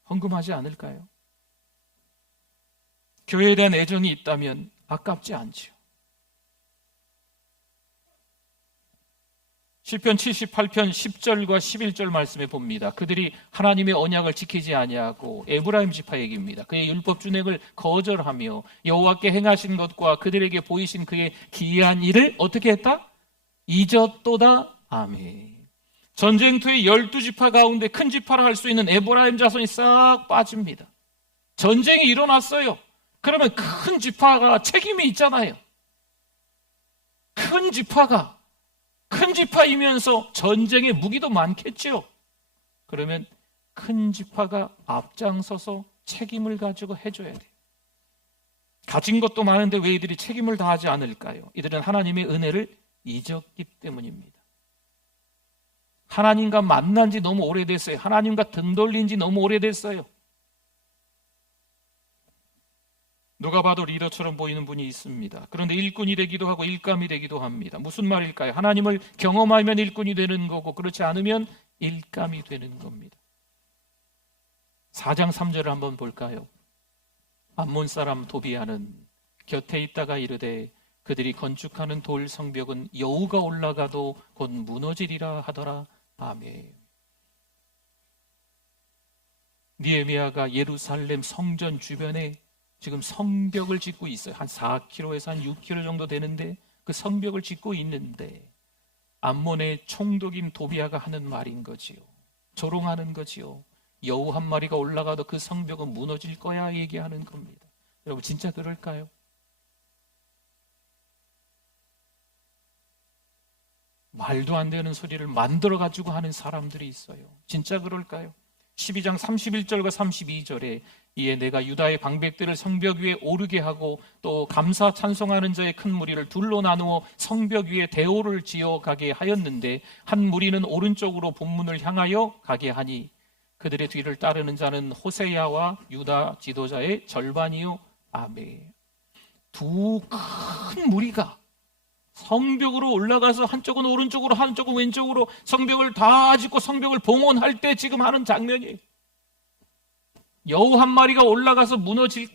헌금하지 않을까요? 교회에 대한 애정이 있다면 아깝지 않지요. 시편 78편 10절과 11절 말씀에 봅니다. 그들이 하나님의 언약을 지키지 아니하고 에브라임 지파 얘기입니다. 그의 율법 준행을 거절하며 여호와께 행하신 것과 그들에게 보이신 그의 기이한 일을 어떻게 했다? 잊었도다. 아멘. 전쟁터의 12지파 가운데 큰 지파라 할 수 있는 에브라임 자손이 싹 빠집니다. 전쟁이 일어났어요. 그러면 큰 지파가 책임이 있잖아요. 큰 지파이면서 전쟁의 무기도 많겠죠. 그러면 큰 지파가 앞장서서 책임을 가지고 해줘야 돼요. 가진 것도 많은데 왜 이들이 책임을 다하지 않을까요? 이들은 하나님의 은혜를 잊었기 때문입니다. 하나님과 만난 지 너무 오래됐어요. 하나님과 등 돌린 지 너무 오래됐어요. 누가 봐도 리더처럼 보이는 분이 있습니다. 그런데 일꾼이 되기도 하고 일감이 되기도 합니다. 무슨 말일까요? 하나님을 경험하면 일꾼이 되는 거고 그렇지 않으면 일감이 되는 겁니다. 4장 3절을 한번 볼까요? 암몬 사람 도비아는 곁에 있다가 이르되 그들이 건축하는 돌 성벽은 여우가 올라가도 곧 무너지리라 하더라. 아멘. 느헤미야가 예루살렘 성전 주변에 지금 성벽을 짓고 있어요. 한 4km에서 한 6km 정도 되는데 그 성벽을 짓고 있는데 암몬의 총독인 도비아가 하는 말인 거지요. 조롱하는 거지요. 여우 한 마리가 올라가도 그 성벽은 무너질 거야 얘기하는 겁니다. 여러분, 진짜 그럴까요? 말도 안 되는 소리를 만들어가지고 하는 사람들이 있어요. 진짜 그럴까요? 12장 31절과 32절에 이에 내가 유다의 방백들을 성벽 위에 오르게 하고 또 감사 찬송하는 자의 큰 무리를 둘로 나누어 성벽 위에 대오를 지어 가게 하였는데 한 무리는 오른쪽으로 본문을 향하여 가게 하니 그들의 뒤를 따르는 자는 호세야와 유다 지도자의 절반이요. 아멘. 두 큰 무리가 성벽으로 올라가서 한쪽은 오른쪽으로 한쪽은 왼쪽으로 성벽을 다 짓고 성벽을 봉헌할 때 지금 하는 장면이에요. 여우 한 마리가 올라가서 무너질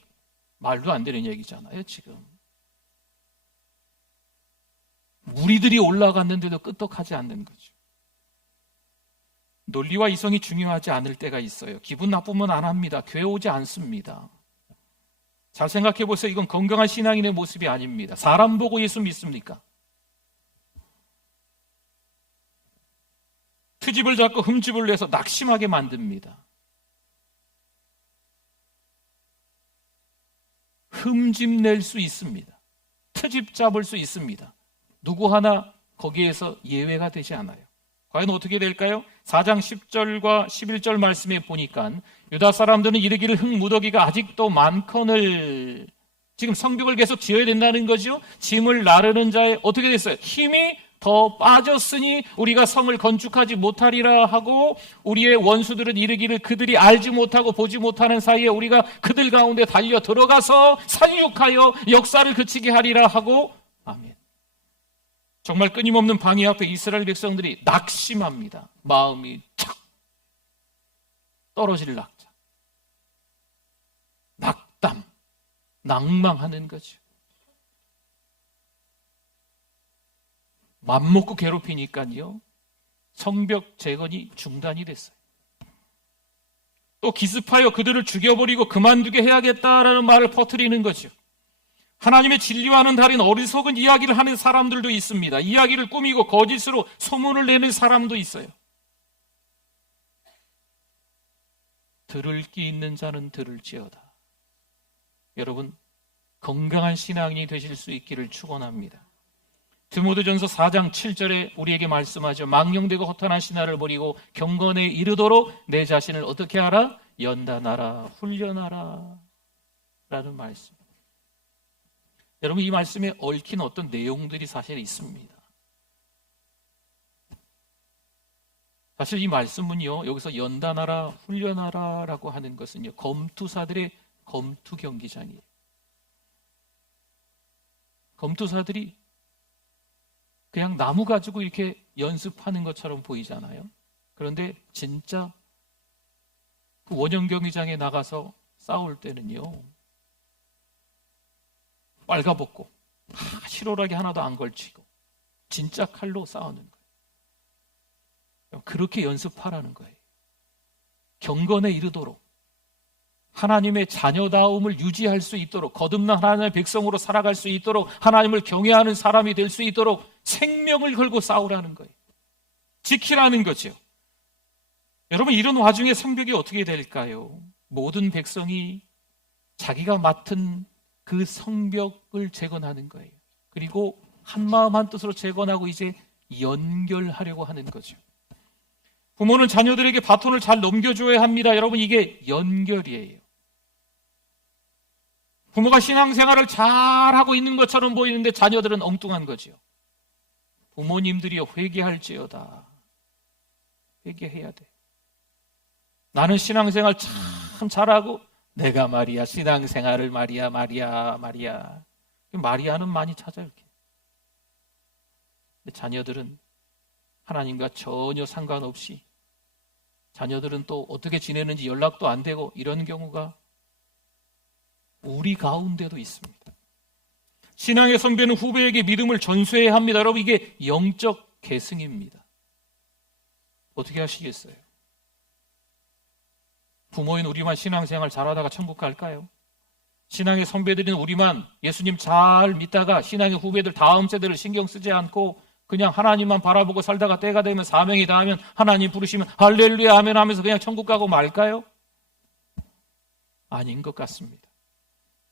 말도 안 되는 얘기잖아요. 지금 무리들이 올라갔는데도 끄떡하지 않는 거죠. 논리와 이성이 중요하지 않을 때가 있어요. 기분 나쁘면 안 합니다. 교회 오지 않습니다. 잘 생각해 보세요. 이건 건강한 신앙인의 모습이 아닙니다. 사람 보고 예수 믿습니까? 트집을 잡고 흠집을 내서 낙심하게 만듭니다. 흠집 낼 수 있습니다. 트집 잡을 수 있습니다. 누구 하나 거기에서 예외가 되지 않아요. 과연 어떻게 될까요? 4장 10절과 11절 말씀에 보니까 유다 사람들은 이르기를 흙무더기가 아직도 많거늘, 지금 성벽을 계속 지어야 된다는 거죠. 짐을 나르는 자의 어떻게 됐어요? 힘이 더 빠졌으니 우리가 성을 건축하지 못하리라 하고, 우리의 원수들은 이르기를 그들이 알지 못하고 보지 못하는 사이에 우리가 그들 가운데 달려 들어가서 살육하여 역사를 그치게 하리라 하고. 아멘. 정말 끊임없는 방해 앞에 이스라엘 백성들이 낙심합니다. 마음이 탁 떨어질 낙자, 낙담, 낭망하는 거죠. 맘먹고 괴롭히니까요, 성벽 재건이 중단이 됐어요. 또 기습하여 그들을 죽여버리고 그만두게 해야겠다라는 말을 퍼뜨리는 거죠. 하나님의 진리와는 다른 어리석은 이야기를 하는 사람들도 있습니다. 이야기를 꾸미고 거짓으로 소문을 내는 사람도 있어요. 들을 귀 있는 자는 들을지어다. 여러분, 건강한 신앙인이 되실 수 있기를 축원합니다. 디모데전서 4장 7절에 우리에게 말씀하죠. 망령되고 허탄한 신화를 버리고 경건에 이르도록 내 자신을 어떻게 하라? 연단하라, 훈련하라 라는 말씀. 여러분, 이 말씀에 얽힌 어떤 내용들이 사실 있습니다. 사실 이 말씀은요, 여기서 연단하라, 훈련하라 라고 하는 것은요, 검투사들의 검투 경기장이에요. 검투사들이 그냥 나무 가지고 이렇게 연습하는 것처럼 보이잖아요. 그런데 진짜 그 원형 경기장에 나가서 싸울 때는요, 빨가벗고 실오라기 하나도 안 걸치고 진짜 칼로 싸우는 거예요. 그렇게 연습하라는 거예요. 경건에 이르도록, 하나님의 자녀다움을 유지할 수 있도록, 거듭난 하나님의 백성으로 살아갈 수 있도록, 하나님을 경외하는 사람이 될 수 있도록 생명을 걸고 싸우라는 거예요. 지키라는 거죠. 여러분, 이런 와중에 성벽이 어떻게 될까요? 모든 백성이 자기가 맡은 그 성벽을 재건하는 거예요. 그리고 한마음 한뜻으로 재건하고 이제 연결하려고 하는 거죠. 부모는 자녀들에게 바톤을 잘 넘겨줘야 합니다. 여러분, 이게 연결이에요. 부모가 신앙생활을 잘하고 있는 것처럼 보이는데 자녀들은 엉뚱한 거죠. 부모님들이여 회개할지어다. 회개해야 돼. 나는 신앙생활 참 잘하고 내가 말이야 신앙생활을 마리아는 많이 찾아요. 근데 자녀들은 하나님과 전혀 상관없이, 자녀들은 또 어떻게 지내는지 연락도 안 되고, 이런 경우가 우리 가운데도 있습니다. 신앙의 선배는 후배에게 믿음을 전수해야 합니다. 여러분, 이게 영적 계승입니다. 어떻게 하시겠어요? 부모인 우리만 신앙생활 잘하다가 천국 갈까요? 신앙의 선배들인 우리만 예수님 잘 믿다가 신앙의 후배들 다음 세대를 신경 쓰지 않고 그냥 하나님만 바라보고 살다가 때가 되면 사명이 닿으면 하나님 부르시면 할렐루야 아멘 하면서 그냥 천국 가고 말까요? 아닌 것 같습니다.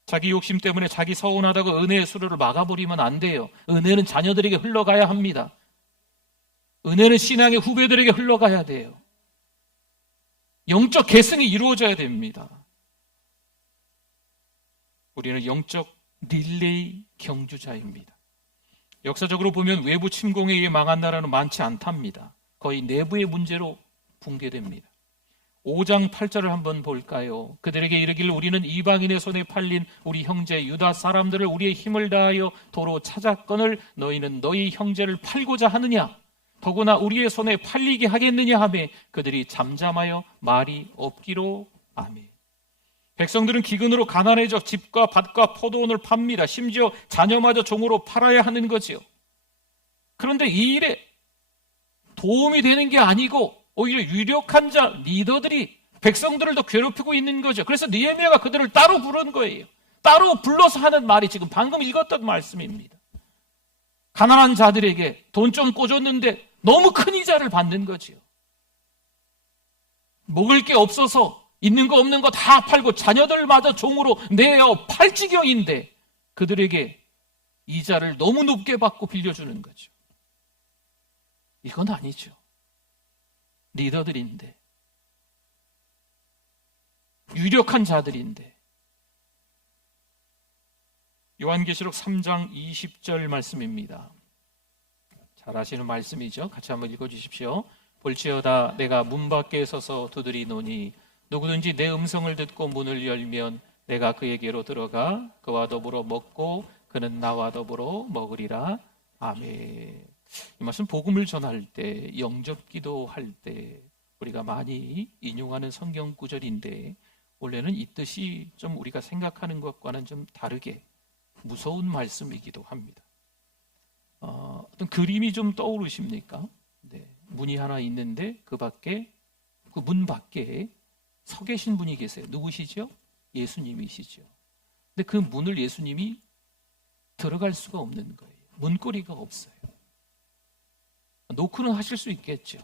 자기 욕심 때문에 자기 서운하다고 은혜의 수로를 막아버리면 안 돼요. 은혜는 자녀들에게 흘러가야 합니다. 은혜는 신앙의 후배들에게 흘러가야 돼요. 영적 계승이 이루어져야 됩니다. 우리는 영적 릴레이 경주자입니다. 역사적으로 보면 외부 침공에 의해 망한 나라는 많지 않답니다. 거의 내부의 문제로 붕괴됩니다. 5장 8절을 한번 볼까요? 그들에게 이르기를 우리는 이방인의 손에 팔린 우리 형제 유다 사람들을 우리의 힘을 다하여 도로 찾았거늘 너희는 너희 형제를 팔고자 하느냐? 더구나 우리의 손에 팔리게 하겠느냐 하매 그들이 잠잠하여 말이 없기로. 아멘. 백성들은 기근으로 가난해져 집과 밭과 포도원을 팝니다. 심지어 자녀마저 종으로 팔아야 하는 거지요. 그런데 이 일에 도움이 되는 게 아니고 오히려 유력한 자 리더들이 백성들을 더 괴롭히고 있는 거죠. 그래서 느헤미야가 그들을 따로 부른 거예요. 따로 불러서 하는 말이 지금 방금 읽었던 말씀입니다. 가난한 자들에게 돈 좀 꿔줬는데 너무 큰 이자를 받는 거지요. 먹을 게 없어서 있는 거 없는 거 다 팔고 자녀들마저 종으로 내어 팔 지경인데 그들에게 이자를 너무 높게 받고 빌려주는 거죠. 이건 아니죠. 리더들인데, 유력한 자들인데. 요한계시록 3장 20절 말씀입니다. 잘 아시는 말씀이죠. 같이 한번 읽어주십시오. 볼지어다 내가 문 밖에 서서 두드리노니 누구든지 내 음성을 듣고 문을 열면 내가 그에게로 들어가 그와 더불어 먹고 그는 나와 더불어 먹으리라. 아멘. 이 말씀 복음을 전할 때, 영접 기도할 때 우리가 많이 인용하는 성경 구절인데 원래는 이 뜻이 좀 우리가 생각하는 것과는 좀 다르게 무서운 말씀이기도 합니다. 어떤 그림이 좀 떠오르십니까? 네, 문이 하나 있는데 그 문 밖에 서 계신 분이 계세요. 누구시죠? 예수님이시죠. 근데 그 문을 예수님이 들어갈 수가 없는 거예요. 문고리가 없어요. 노크는 하실 수 있겠죠.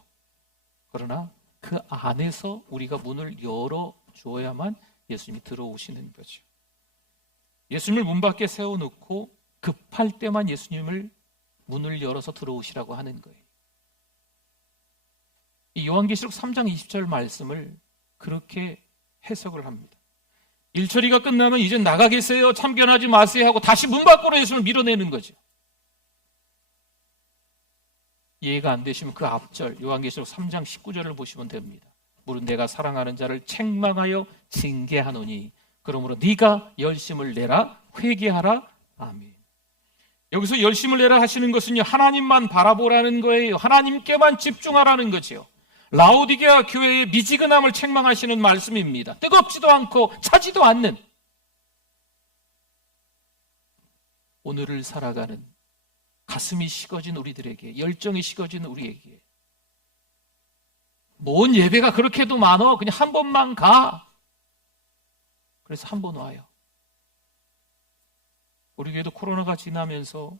그러나 그 안에서 우리가 문을 열어 주어야만 예수님이 들어오시는 거죠. 예수님을 문 밖에 세워놓고 급할 때만 예수님을 문을 열어서 들어오시라고 하는 거예요. 이 요한계시록 3장 20절 말씀을 그렇게 해석을 합니다. 일처리가 끝나면 이제 나가 계세요, 참견하지 마세요 하고 다시 문 밖으로 예수님을 밀어내는 거죠. 이해가 안 되시면 그 앞절 요한계시록 3장 19절을 보시면 됩니다. 물은 내가 사랑하는 자를 책망하여 징계하노니 그러므로 네가 열심을 내라 회개하라. 아멘. 여기서 열심을 내라 하시는 것은요, 하나님만 바라보라는 거예요. 하나님께만 집중하라는 거죠. 라오디게아 교회의 미지근함을 책망하시는 말씀입니다. 뜨겁지도 않고 차지도 않는 오늘을 살아가는 가슴이 식어진 우리들에게, 열정이 식어진 우리에게 뭔 예배가 그렇게도 많어? 그냥 한 번만 가. 그래서 한 번 와요. 우리 교회도 코로나가 지나면서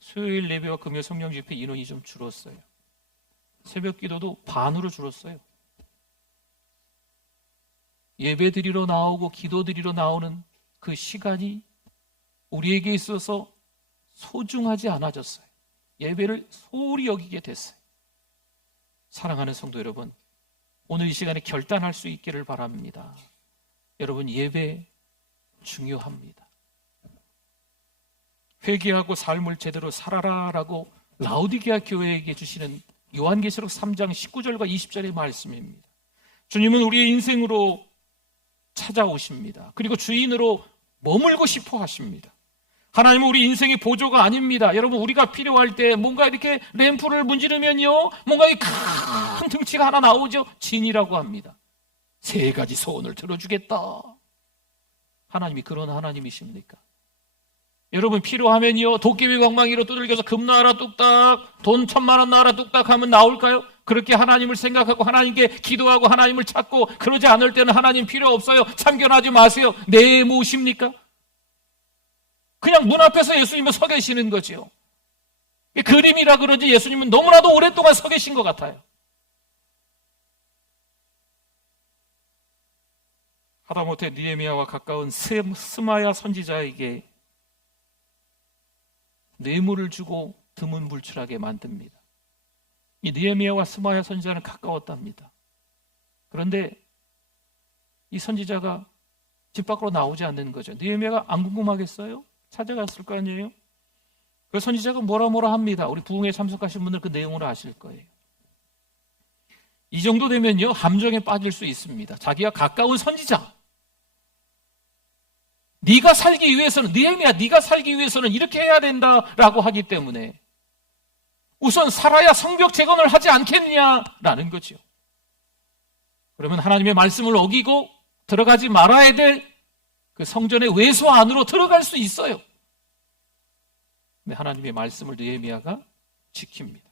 수요일 예배와 금요 성령 집회 인원이 좀 줄었어요. 새벽 기도도 반으로 줄었어요. 예배 드리러 나오고 기도 드리러 나오는 그 시간이 우리에게 있어서 소중하지 않아졌어요. 예배를 소홀히 여기게 됐어요. 사랑하는 성도 여러분, 오늘 이 시간에 결단할 수 있기를 바랍니다. 여러분, 예배 중요합니다. 회개하고 삶을 제대로 살아라라고 라오디게아 교회에게 주시는 요한계시록 3장 19절과 20절의 말씀입니다. 주님은 우리의 인생으로 찾아오십니다. 그리고 주인으로 머물고 싶어 하십니다. 하나님은 우리 인생의 보조가 아닙니다. 여러분, 우리가 필요할 때 뭔가 이렇게 램프를 문지르면요, 뭔가 이 큰 등치가 하나 나오죠. 진이라고 합니다. 3가지 소원을 들어주겠다. 하나님이 그런 하나님이십니까? 여러분, 필요하면요, 도깨비 방망이로 두들겨서 금 나와라 뚝딱, 돈 1000만 원 나와라 뚝딱 하면 나올까요? 그렇게 하나님을 생각하고 하나님께 기도하고 하나님을 찾고 그러지 않을 때는 하나님 필요 없어요. 참견하지 마세요. 내 무엇입니까? 그냥 문 앞에서 예수님은 서 계시는 거죠. 그림이라 그런지 예수님은 너무나도 오랫동안 서 계신 것 같아요. 하다못해 느헤미야와 가까운 스마야 선지자에게 뇌물을 주고 드문불출하게 만듭니다. 이 느헤미야와 스마야 선지자는 가까웠답니다. 그런데 이 선지자가 집 밖으로 나오지 않는 거죠. 느헤미야가 안 궁금하겠어요? 찾아갔을 거 아니에요? 그 선지자가 뭐라 합니다. 우리 부흥에 참석하신 분들 그 내용을 아실 거예요. 이 정도 되면요, 함정에 빠질 수 있습니다. 자기가 가까운 선지자, 네가 살기 위해서는, 느헤미야 네가 살기 위해서는 이렇게 해야 된다라고 하기 때문에 우선 살아야 성벽 재건을 하지 않겠냐라는 거죠. 그러면 하나님의 말씀을 어기고 들어가지 말아야 될 그 성전의 외소 안으로 들어갈 수 있어요. 근데 하나님의 말씀을 느헤미야가 지킵니다.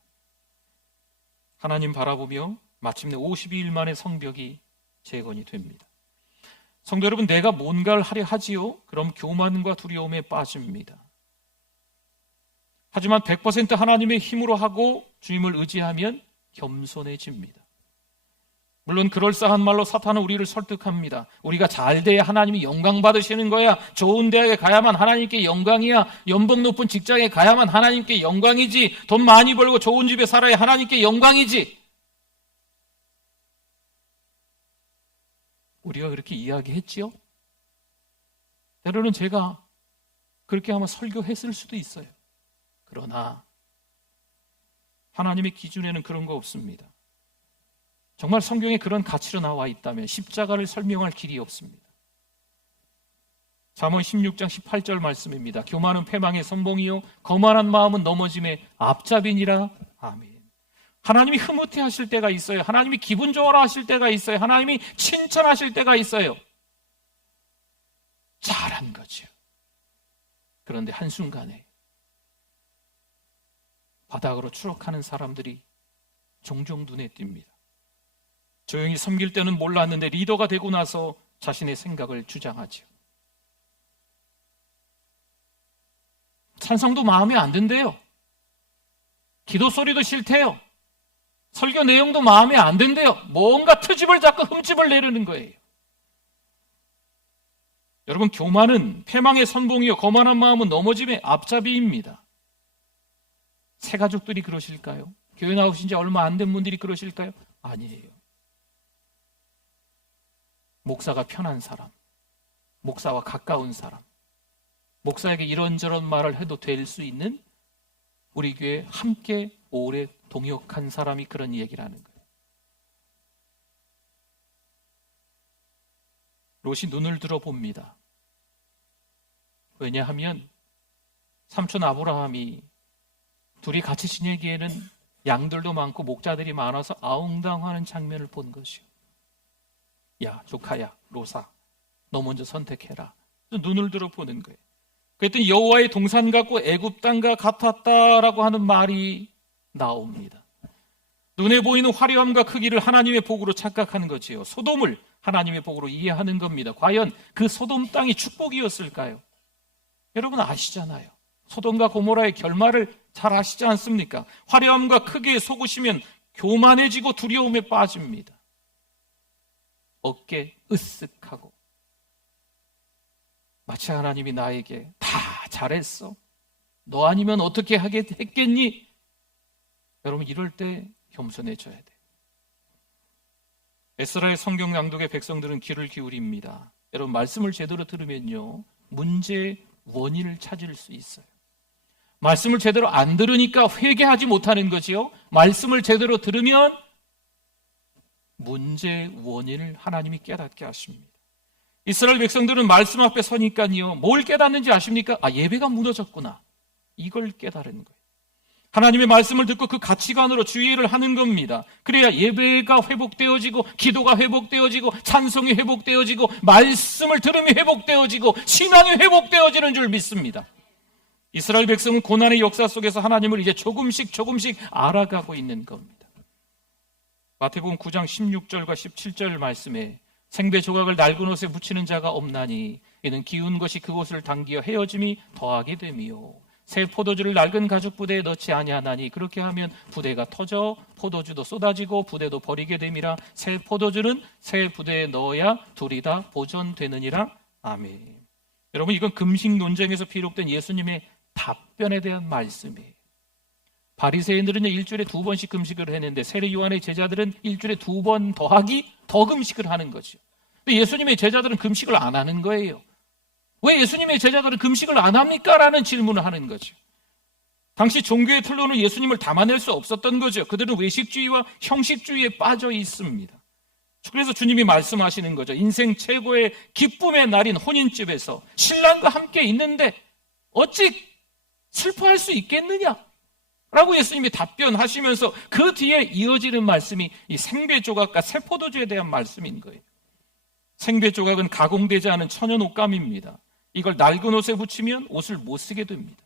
하나님 바라보며 마침내 52일 만에 성벽이 재건이 됩니다. 성도 여러분, 내가 뭔가를 하려 하지요? 그럼 교만과 두려움에 빠집니다. 하지만 100% 하나님의 힘으로 하고 주님을 의지하면 겸손해집니다. 물론 그럴싸한 말로 사탄은 우리를 설득합니다. 우리가 잘 돼야 하나님이 영광 받으시는 거야. 좋은 대학에 가야만 하나님께 영광이야. 연봉 높은 직장에 가야만 하나님께 영광이지. 돈 많이 벌고 좋은 집에 살아야 하나님께 영광이지. 우리가 그렇게 이야기했지요? 때로는 제가 그렇게 아마 설교했을 수도 있어요. 그러나 하나님의 기준에는 그런 거 없습니다. 정말 성경에 그런 가치로 나와 있다면 십자가를 설명할 길이 없습니다. 잠언 16장 18절 말씀입니다. 교만은 패망의 선봉이요 거만한 마음은 넘어짐의 앞잡이니라. 아멘. 하나님이 흐뭇해 하실 때가 있어요. 하나님이 기분 좋아라 하실 때가 있어요. 하나님이 칭찬하실 때가 있어요. 잘한 거죠. 그런데 한순간에 바닥으로 추락하는 사람들이 종종 눈에 띕니다. 조용히 섬길 때는 몰랐는데 리더가 되고 나서 자신의 생각을 주장하죠. 찬성도 마음에 안 든대요. 기도 소리도 싫대요. 설교 내용도 마음에 안 든대요. 뭔가 트집을 잡고 흠집을 내려는 거예요. 여러분, 교만은 패망의 선봉이요 거만한 마음은 넘어짐의 앞잡이입니다. 새 가족들이 그러실까요? 교회 나오신 지 얼마 안 된 분들이 그러실까요? 아니에요. 목사가 편한 사람, 목사와 가까운 사람, 목사에게 이런저런 말을 해도 될 수 있는 우리 교회 함께 오래 동역한 사람이 그런 얘기를 하는 거예요. 롯이 눈을 들어봅니다. 왜냐하면 삼촌 아브라함이 둘이 같이 지내기에는 양들도 많고 목자들이 많아서 아웅다웅하는 장면을 본 것이요. 야, 조카야, 롯아, 너 먼저 선택해라. 눈을 들어보는 거예요. 그랬더니 여호와의 동산 같고 애굽 땅과 같았다라고 하는 말이 나옵니다. 눈에 보이는 화려함과 크기를 하나님의 복으로 착각하는 거지요. 소돔을 하나님의 복으로 이해하는 겁니다. 과연 그 소돔 땅이 축복이었을까요? 여러분 아시잖아요. 소돔과 고모라의 결말을 잘 아시지 않습니까? 화려함과 크기에 속으시면 교만해지고 두려움에 빠집니다. 어깨 으쓱하고 마치 하나님이 나에게 다 잘했어. 너 아니면 어떻게 했겠니? 여러분 이럴 때 겸손해져야 돼. 에스라의 성경 낭독에 백성들은 귀를 기울입니다. 여러분 말씀을 제대로 들으면요 문제의 원인을 찾을 수 있어요. 말씀을 제대로 안 들으니까 회개하지 못하는 거지요. 말씀을 제대로 들으면 문제의 원인을 하나님이 깨닫게 하십니다. 이스라엘 백성들은 말씀 앞에 서니까요 뭘 깨닫는지 아십니까? 아, 예배가 무너졌구나. 이걸 깨달은 거예요. 하나님의 말씀을 듣고 그 가치관으로 주의를 하는 겁니다. 그래야 예배가 회복되어지고 기도가 회복되어지고 찬송이 회복되어지고 말씀을 들음이 회복되어지고 신앙이 회복되어지는 줄 믿습니다. 이스라엘 백성은 고난의 역사 속에서 하나님을 이제 조금씩 알아가고 있는 겁니다. 마태복음 9장 16절과 17절 말씀에 생배 조각을 낡은 옷에 묻히는 자가 없나니 이는 기운 것이 그곳을 당기어 헤어짐이 더하게 됨이요 새 포도주를 낡은 가죽 부대에 넣지 아니하나니 그렇게 하면 부대가 터져 포도주도 쏟아지고 부대도 버리게 됨이라 새 포도주는 새 부대에 넣어야 둘이 다 보존되느니라. 아멘. 여러분 이건 금식 논쟁에서 비롯된 예수님의 답변에 대한 말씀이에요. 바리새인들은 일주일에 2번씩 금식을 했는데 세례 요한의 제자들은 일주일에 2번 더하기 더 금식을 하는 거죠. 근데 예수님의 제자들은 금식을 안 하는 거예요. 왜 예수님의 제자들은 금식을 안 합니까? 라는 질문을 하는 거죠. 당시 종교의 틀로는 예수님을 담아낼 수 없었던 거죠. 그들은 외식주의와 형식주의에 빠져 있습니다. 그래서 주님이 말씀하시는 거죠. 인생 최고의 기쁨의 날인 혼인집에서 신랑과 함께 있는데 어찌 슬퍼할 수 있겠느냐? 라고 예수님이 답변하시면서 그 뒤에 이어지는 말씀이 이 생배 조각과 새 포도주에 대한 말씀인 거예요. 생배 조각은 가공되지 않은 천연 옷감입니다. 이걸 낡은 옷에 붙이면 옷을 못 쓰게 됩니다.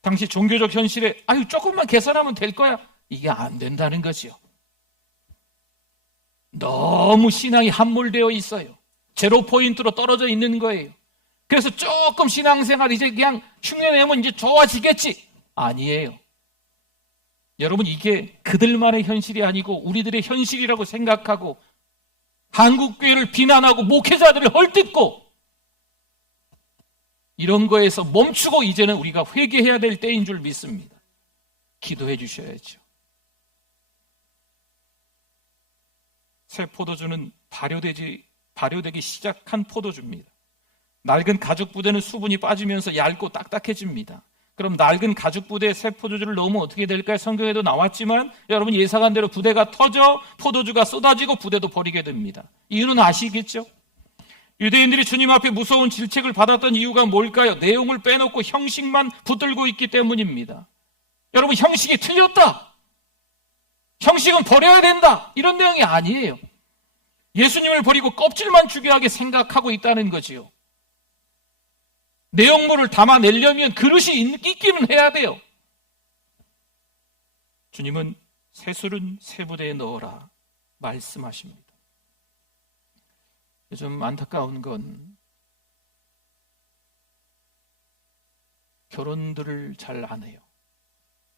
당시 종교적 현실에 조금만 개선하면 될 거야. 이게 안 된다는 거지요. 너무 신앙이 함몰되어 있어요. 제로 포인트로 떨어져 있는 거예요. 그래서 조금 신앙생활 이제 그냥 흉내내면 이제 좋아지겠지. 아니에요. 여러분, 이게 그들만의 현실이 아니고 우리들의 현실이라고 생각하고 한국교회를 비난하고 목회자들을 헐뜯고 이런 거에서 멈추고 이제는 우리가 회개해야 될 때인 줄 믿습니다. 기도해 주셔야죠. 새 포도주는 발효되기 시작한 포도주입니다. 낡은 가죽 부대는 수분이 빠지면서 얇고 딱딱해집니다. 그럼 낡은 가죽 부대에 새 포도주를 넣으면 어떻게 될까요? 성경에도 나왔지만 여러분 예상한 대로 부대가 터져 포도주가 쏟아지고 부대도 버리게 됩니다. 이유는 아시겠죠? 유대인들이 주님 앞에 무서운 질책을 받았던 이유가 뭘까요? 내용을 빼놓고 형식만 붙들고 있기 때문입니다. 여러분, 형식이 틀렸다. 형식은 버려야 된다. 이런 내용이 아니에요. 예수님을 버리고 껍질만 중요하게 생각하고 있다는 거지요. 내용물을 담아내려면 그릇이 있기는 해야 돼요. 주님은 새술은 새 부대에 넣어라 말씀하십니다. 좀 안타까운 건 결혼들을 잘 안 해요.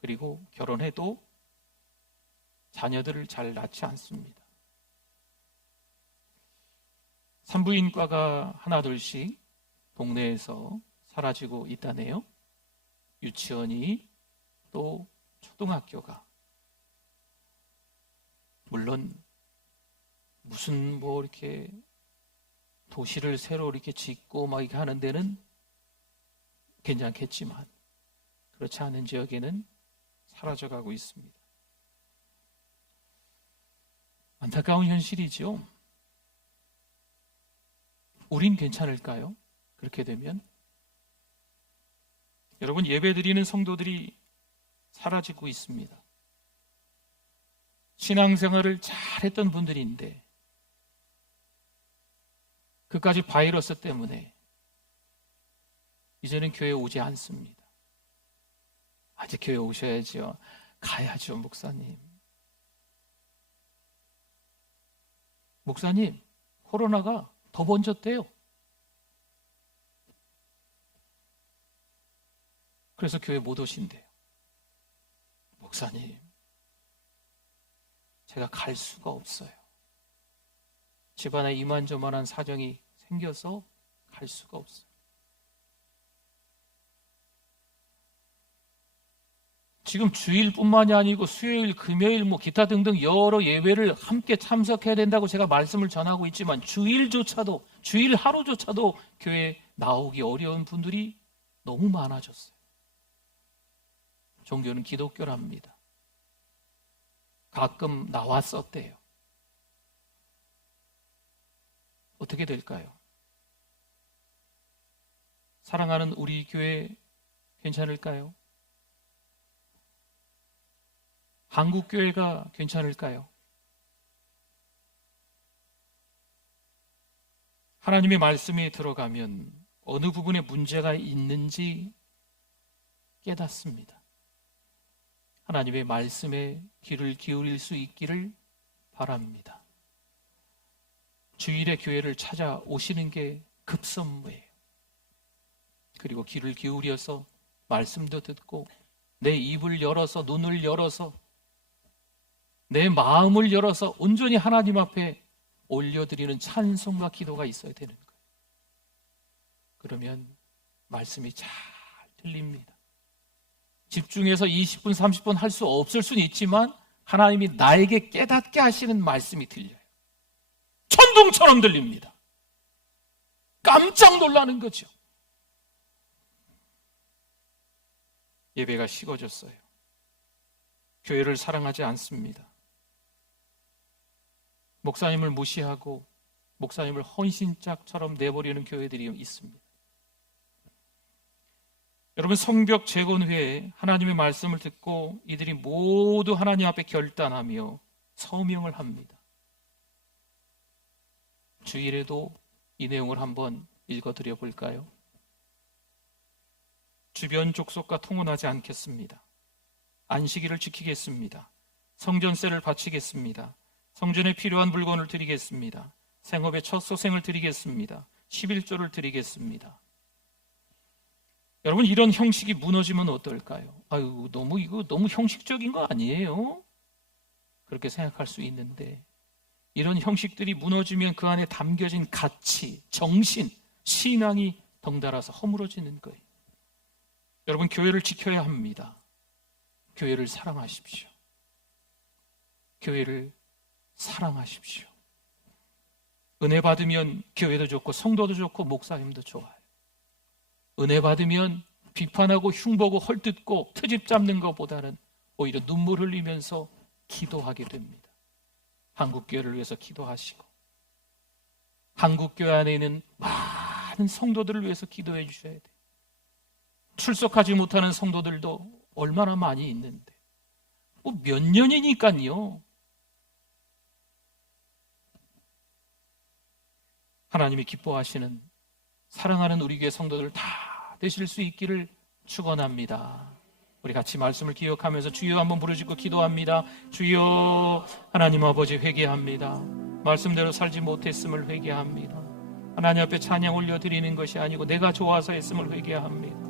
그리고 결혼해도 자녀들을 잘 낳지 않습니다. 산부인과가 하나둘씩 동네에서 사라지고 있다네요. 유치원이 또 초등학교가. 물론 무슨 이렇게 도시를 새로 이렇게 짓고 막 이렇게 하는 데는 괜찮겠지만 그렇지 않은 지역에는 사라져가고 있습니다. 안타까운 현실이죠. 우린 괜찮을까요? 그렇게 되면 여러분, 예배드리는 성도들이 사라지고 있습니다. 신앙생활을 잘했던 분들인데 그까지 바이러스 때문에 이제는 교회에 오지 않습니다. 아직 교회 오셔야죠. 가야죠, 목사님. 목사님, 코로나가 더 번졌대요. 그래서 교회 못 오신대요. 목사님, 제가 갈 수가 없어요. 집안에 이만저만한 사정이 생겨서 갈 수가 없어요. 지금 주일뿐만이 아니고 수요일, 금요일, 기타 등등 여러 예배를 함께 참석해야 된다고 제가 말씀을 전하고 있지만 주일 하루조차도 교회에 나오기 어려운 분들이 너무 많아졌어요. 종교는 기독교랍니다. 가끔 나왔었대요. 어떻게 될까요? 사랑하는 우리 교회 괜찮을까요? 한국 교회가 괜찮을까요? 하나님의 말씀에 들어가면 어느 부분에 문제가 있는지 깨닫습니다. 하나님의 말씀에 귀를 기울일 수 있기를 바랍니다. 주일에 교회를 찾아오시는 게 급선무예요. 그리고 귀를 기울여서 말씀도 듣고 내 입을 열어서 눈을 열어서 내 마음을 열어서 온전히 하나님 앞에 올려드리는 찬송과 기도가 있어야 되는 거예요. 그러면 말씀이 잘 들립니다. 집중해서 20분, 30분 할 수 없을 수는 있지만 하나님이 나에게 깨닫게 하시는 말씀이 들려요. 천둥처럼 들립니다. 깜짝 놀라는 거죠. 예배가 식어졌어요. 교회를 사랑하지 않습니다. 목사님을 무시하고 목사님을 헌신짝처럼 내버리는 교회들이 있습니다. 여러분, 성벽 재건회에 하나님의 말씀을 듣고 이들이 모두 하나님 앞에 결단하며 서명을 합니다. 주일에도 이 내용을 한번 읽어드려 볼까요? 주변 족속과 통혼하지 않겠습니다. 안식일을 지키겠습니다. 성전세를 바치겠습니다. 성전에 필요한 물건을 드리겠습니다. 생업의 첫 소생을 드리겠습니다. 11조를 드리겠습니다. 여러분, 이런 형식이 무너지면 어떨까요? 아유, 이거 너무 형식적인 거 아니에요? 그렇게 생각할 수 있는데, 이런 형식들이 무너지면 그 안에 담겨진 가치, 정신, 신앙이 덩달아서 허물어지는 거예요. 여러분, 교회를 지켜야 합니다. 교회를 사랑하십시오. 교회를 사랑하십시오. 은혜 받으면 교회도 좋고 성도도 좋고 목사님도 좋아요. 은혜 받으면 비판하고 흉보고 헐뜯고 트집 잡는 것보다는 오히려 눈물 흘리면서 기도하게 됩니다. 한국교회를 위해서 기도하시고, 한국교회 안에 있는 많은 성도들을 위해서 기도해 주셔야 돼요. 출석하지 못하는 성도들도 얼마나 많이 있는데, 몇 년이니까요. 하나님이 기뻐하시는 사랑하는 우리 교회 성도들 다 되실 수 있기를 축원합니다. 우리 같이 말씀을 기억하면서 주여 한번 부르짖고 기도합니다. 주여, 하나님 아버지 회개합니다. 말씀대로 살지 못했음을 회개합니다. 하나님 앞에 찬양 올려드리는 것이 아니고 내가 좋아서 했음을 회개합니다.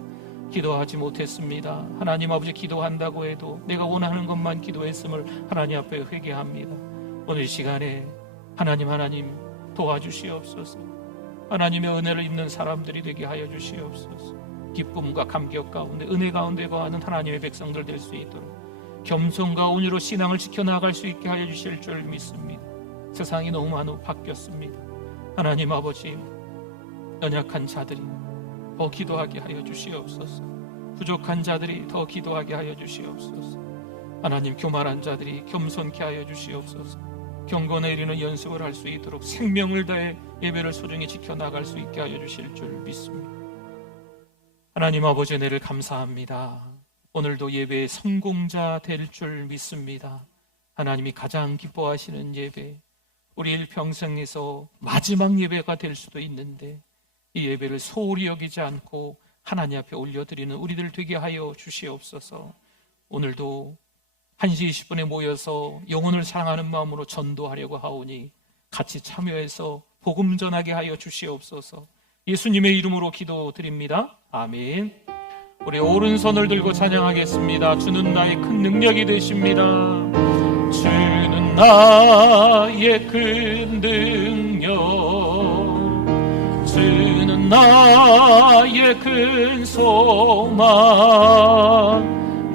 기도하지 못했습니다. 하나님 아버지, 기도한다고 해도 내가 원하는 것만 기도했음을 하나님 앞에 회개합니다. 오늘 이 시간에 하나님 도와주시옵소서. 하나님의 은혜를 입는 사람들이 되게 하여 주시옵소서. 기쁨과 감격 가운데, 은혜 가운데 거하는 하나님의 백성들 될 수 있도록 겸손과 온유로 신앙을 지켜나갈 수 있게 하여 주실 줄 믿습니다. 세상이 너무 많이 바뀌었습니다. 하나님 아버지, 연약한 자들이 더 기도하게 하여 주시옵소서. 부족한 자들이 더 기도하게 하여 주시옵소서. 하나님, 교만한 자들이 겸손케 하여 주시옵소서. 경건에 이르는 연습을 할 수 있도록 생명을 다해 예배를 소중히 지켜나갈 수 있게 하여 주실 줄 믿습니다. 하나님 아버지, 은혜를 감사합니다. 오늘도 예배의 성공자 될 줄 믿습니다. 하나님이 가장 기뻐하시는 예배, 우리 일평생에서 마지막 예배가 될 수도 있는데 이 예배를 소홀히 여기지 않고 하나님 앞에 올려드리는 우리들 되게 하여 주시옵소서. 오늘도 1시 20분에 모여서 영혼을 사랑하는 마음으로 전도하려고 하오니 같이 참여해서 복음 전하게 하여 주시옵소서. 예수님의 이름으로 기도드립니다. 아멘. 우리 오른손을 들고 찬양하겠습니다. 주는 나의 큰 능력이 되십니다. 주는 나의 큰 능력, 주는 나의 큰 소망.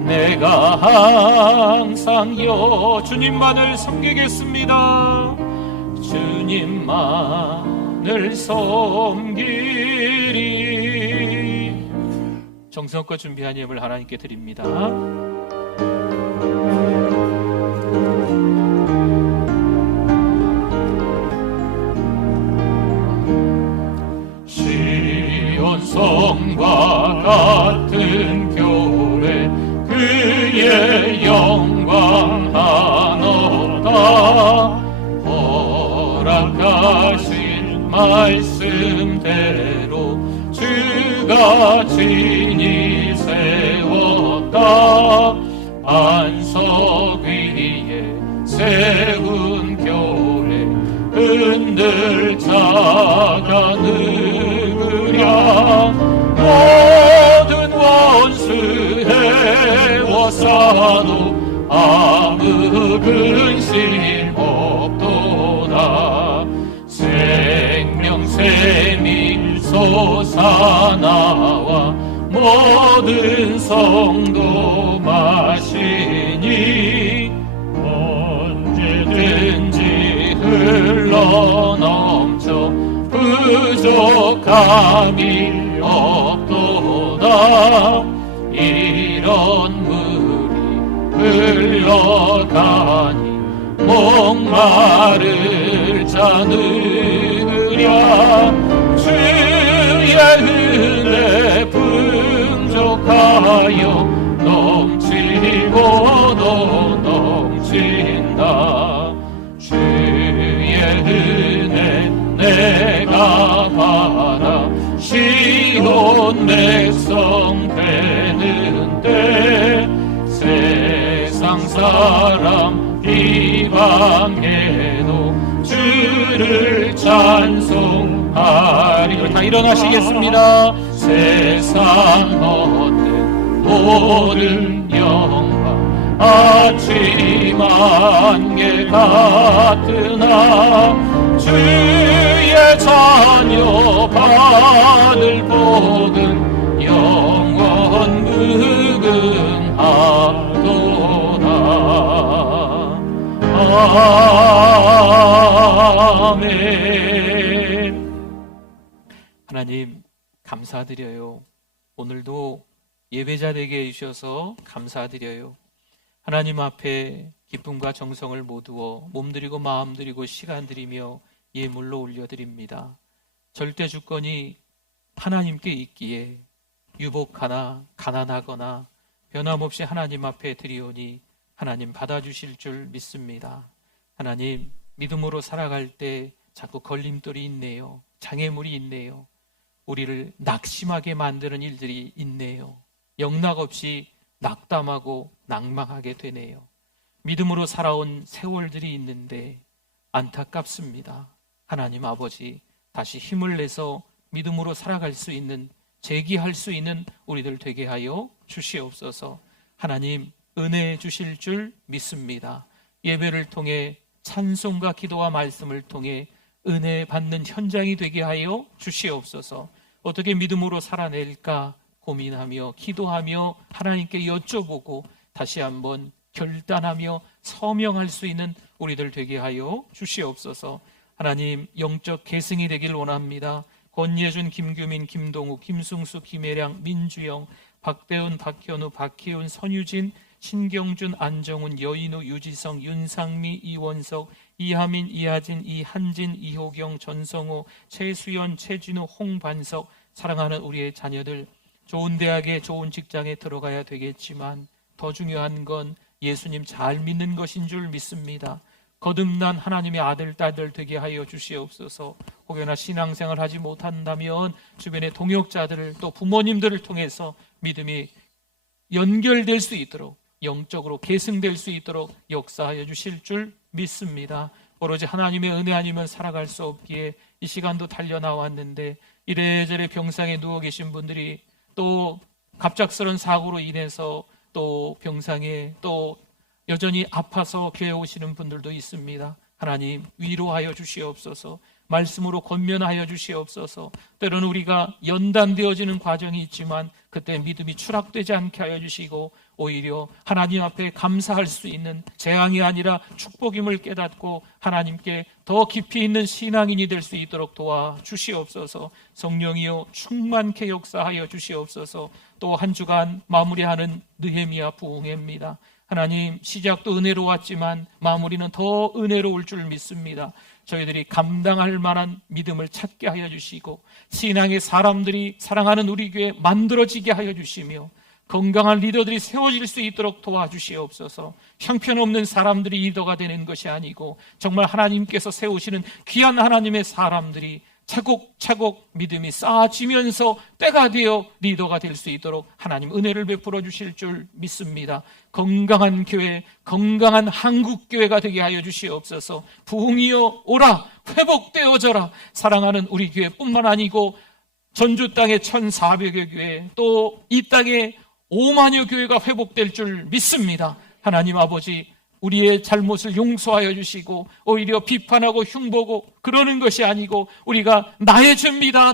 내가 항상 주님만을 섬기겠습니다. 주님만을 섬기리. 정성껏 준비한 예물 하나님께 드립니다. 시온성과 같은 교회, 그의 영광 한없다. 허락하신 말씀대로 주가 친히 세웠다. 안석 위에 세운 교회, 흔들 자가 누구랴. 모든 원수 해워싸도 아무 근심 없도다. 생명샘이 솟아나와 모든 성도 마시니 언제든지 흘러넘쳐 부족함이 없도다. 이런 물이 흘러가니 목마를 자 누구랴. 주의 은혜 풍족하여 넘치고도 넘친다. 주의 은혜 내 나가라 시온 백성 되는데 세상 사람 비방해도 주를 찬송하리. 다 일어나시겠습니다. 세상 얻는 모든 영광 아침 안개 같으나 주의 자녀 받을 복은 영원 무궁하도다. 아멘. 하나님 감사드려요. 오늘도 예배자 되게 해주셔서 감사드려요. 하나님 앞에 기쁨과 정성을 모두어 몸드리고 마음드리고 시간드리며 예물로 올려드립니다. 절대 주권이 하나님께 있기에 유복하나 가난하거나 변함없이 하나님 앞에 드리오니 하나님 받아주실 줄 믿습니다. 하나님 믿음으로 살아갈 때 자꾸 걸림돌이 있네요. 장애물이 있네요. 우리를 낙심하게 만드는 일들이 있네요. 영락없이 낙담하고 낭망하게 되네요. 믿음으로 살아온 세월들이 있는데 안타깝습니다. 하나님 아버지 다시 힘을 내서 믿음으로 살아갈 수 있는, 재기할 수 있는 우리들 되게 하여 주시옵소서. 하나님 은혜 주실 줄 믿습니다. 예배를 통해 찬송과 기도와 말씀을 통해 은혜 받는 현장이 되게 하여 주시옵소서. 어떻게 믿음으로 살아낼까 고민하며 기도하며 하나님께 여쭤보고 다시 한번 결단하며 서명할 수 있는 우리들 되게 하여 주시옵소서. 하나님 영적 계승이 되길 원합니다. 권예준, 김규민, 김동욱, 김승수, 김혜량, 민주영, 박대훈, 박현우, 박희훈, 선유진, 신경준, 안정훈, 여인우, 유지성, 윤상미, 이원석, 이하민, 이하진, 이한진, 이호경, 전성호, 최수연, 최진우, 홍반석, 사랑하는 우리의 자녀들 좋은 대학에 좋은 직장에 들어가야 되겠지만 더 중요한 건 예수님 잘 믿는 것인 줄 믿습니다. 거듭난 하나님의 아들, 딸들 되게 하여 주시옵소서. 혹여나 신앙생활 하지 못한다면 주변의 동역자들을 또 부모님들을 통해서 믿음이 연결될 수 있도록 영적으로 계승될 수 있도록 역사하여 주실 줄 믿습니다. 오로지 하나님의 은혜 아니면 살아갈 수 없기에 이 시간도 달려나왔는데 이래저래 병상에 누워 계신 분들이 또 갑작스런 사고로 인해서 또 병상에 또 여전히 아파서 교회 오시는 분들도 있습니다. 하나님 위로하여 주시옵소서. 말씀으로 권면하여 주시옵소서. 때로는 우리가 연단되어지는 과정이 있지만 그때 믿음이 추락되지 않게 하여 주시고 오히려 하나님 앞에 감사할 수 있는 재앙이 아니라 축복임을 깨닫고 하나님께 더 깊이 있는 신앙인이 될 수 있도록 도와주시옵소서. 성령이여 충만케 역사하여 주시옵소서. 또 한 주간 마무리하는 느헤미야 부흥회입니다. 하나님 시작도 은혜로웠지만 마무리는 더 은혜로울 줄 믿습니다. 저희들이 감당할 만한 믿음을 찾게 하여 주시고 신앙의 사람들이 사랑하는 우리 교회 만들어지게 하여 주시며 건강한 리더들이 세워질 수 있도록 도와주시옵소서. 형편없는 사람들이 리더가 되는 것이 아니고 정말 하나님께서 세우시는 귀한 하나님의 사람들이 차곡차곡 믿음이 쌓아지면서 때가 되어 리더가 될 수 있도록 하나님 은혜를 베풀어 주실 줄 믿습니다. 건강한 교회, 건강한 한국교회가 되게 하여 주시옵소서. 부흥이여 오라, 회복되어져라. 사랑하는 우리 교회뿐만 아니고 전주 땅의 1,400여 교회, 또 이 땅에 5만여 교회가 회복될 줄 믿습니다. 하나님 아버지, 우리의 잘못을 용서하여 주시고 오히려 비판하고 흉보고 그러는 것이 아니고 우리가 나의 죄입니다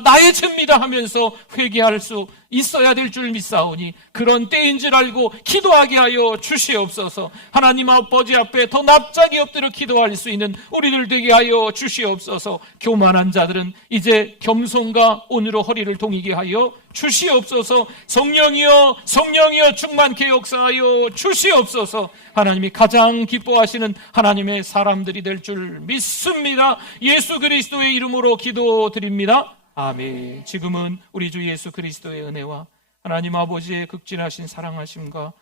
하면서 회개할 수 있어야 될 줄 믿사오니 그런 때인 줄 알고 기도하게 하여 주시옵소서. 하나님 아버지 앞에 더 납작이 엎드려 기도할 수 있는 우리들 되게 하여 주시옵소서. 교만한 자들은 이제 겸손과 온유로 허리를 동이게 하여 주시옵소서. 성령이여 충만케 역사하여 주시옵소서. 하나님이 가장 기뻐하시는 하나님의 사람들이 될 줄 믿습니다. 예수 그리스도의 이름으로 기도드립니다. 아멘. 지금은 우리 주 예수 그리스도의 은혜와 하나님 아버지의 극진하신 사랑하심과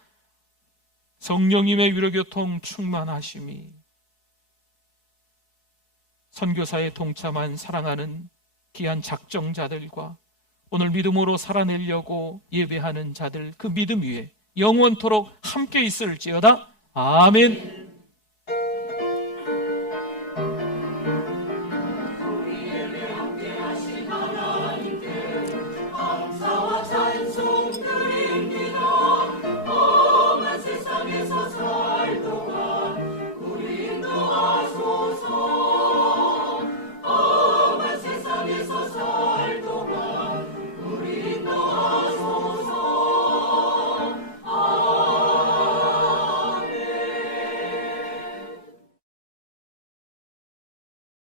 성령님의 위로교통 충만하심이 선교사에 동참한 사랑하는 귀한 작정자들과 오늘 믿음으로 살아내려고 예배하는 자들 그 믿음 위에 영원토록 함께 있을지어다. 아멘.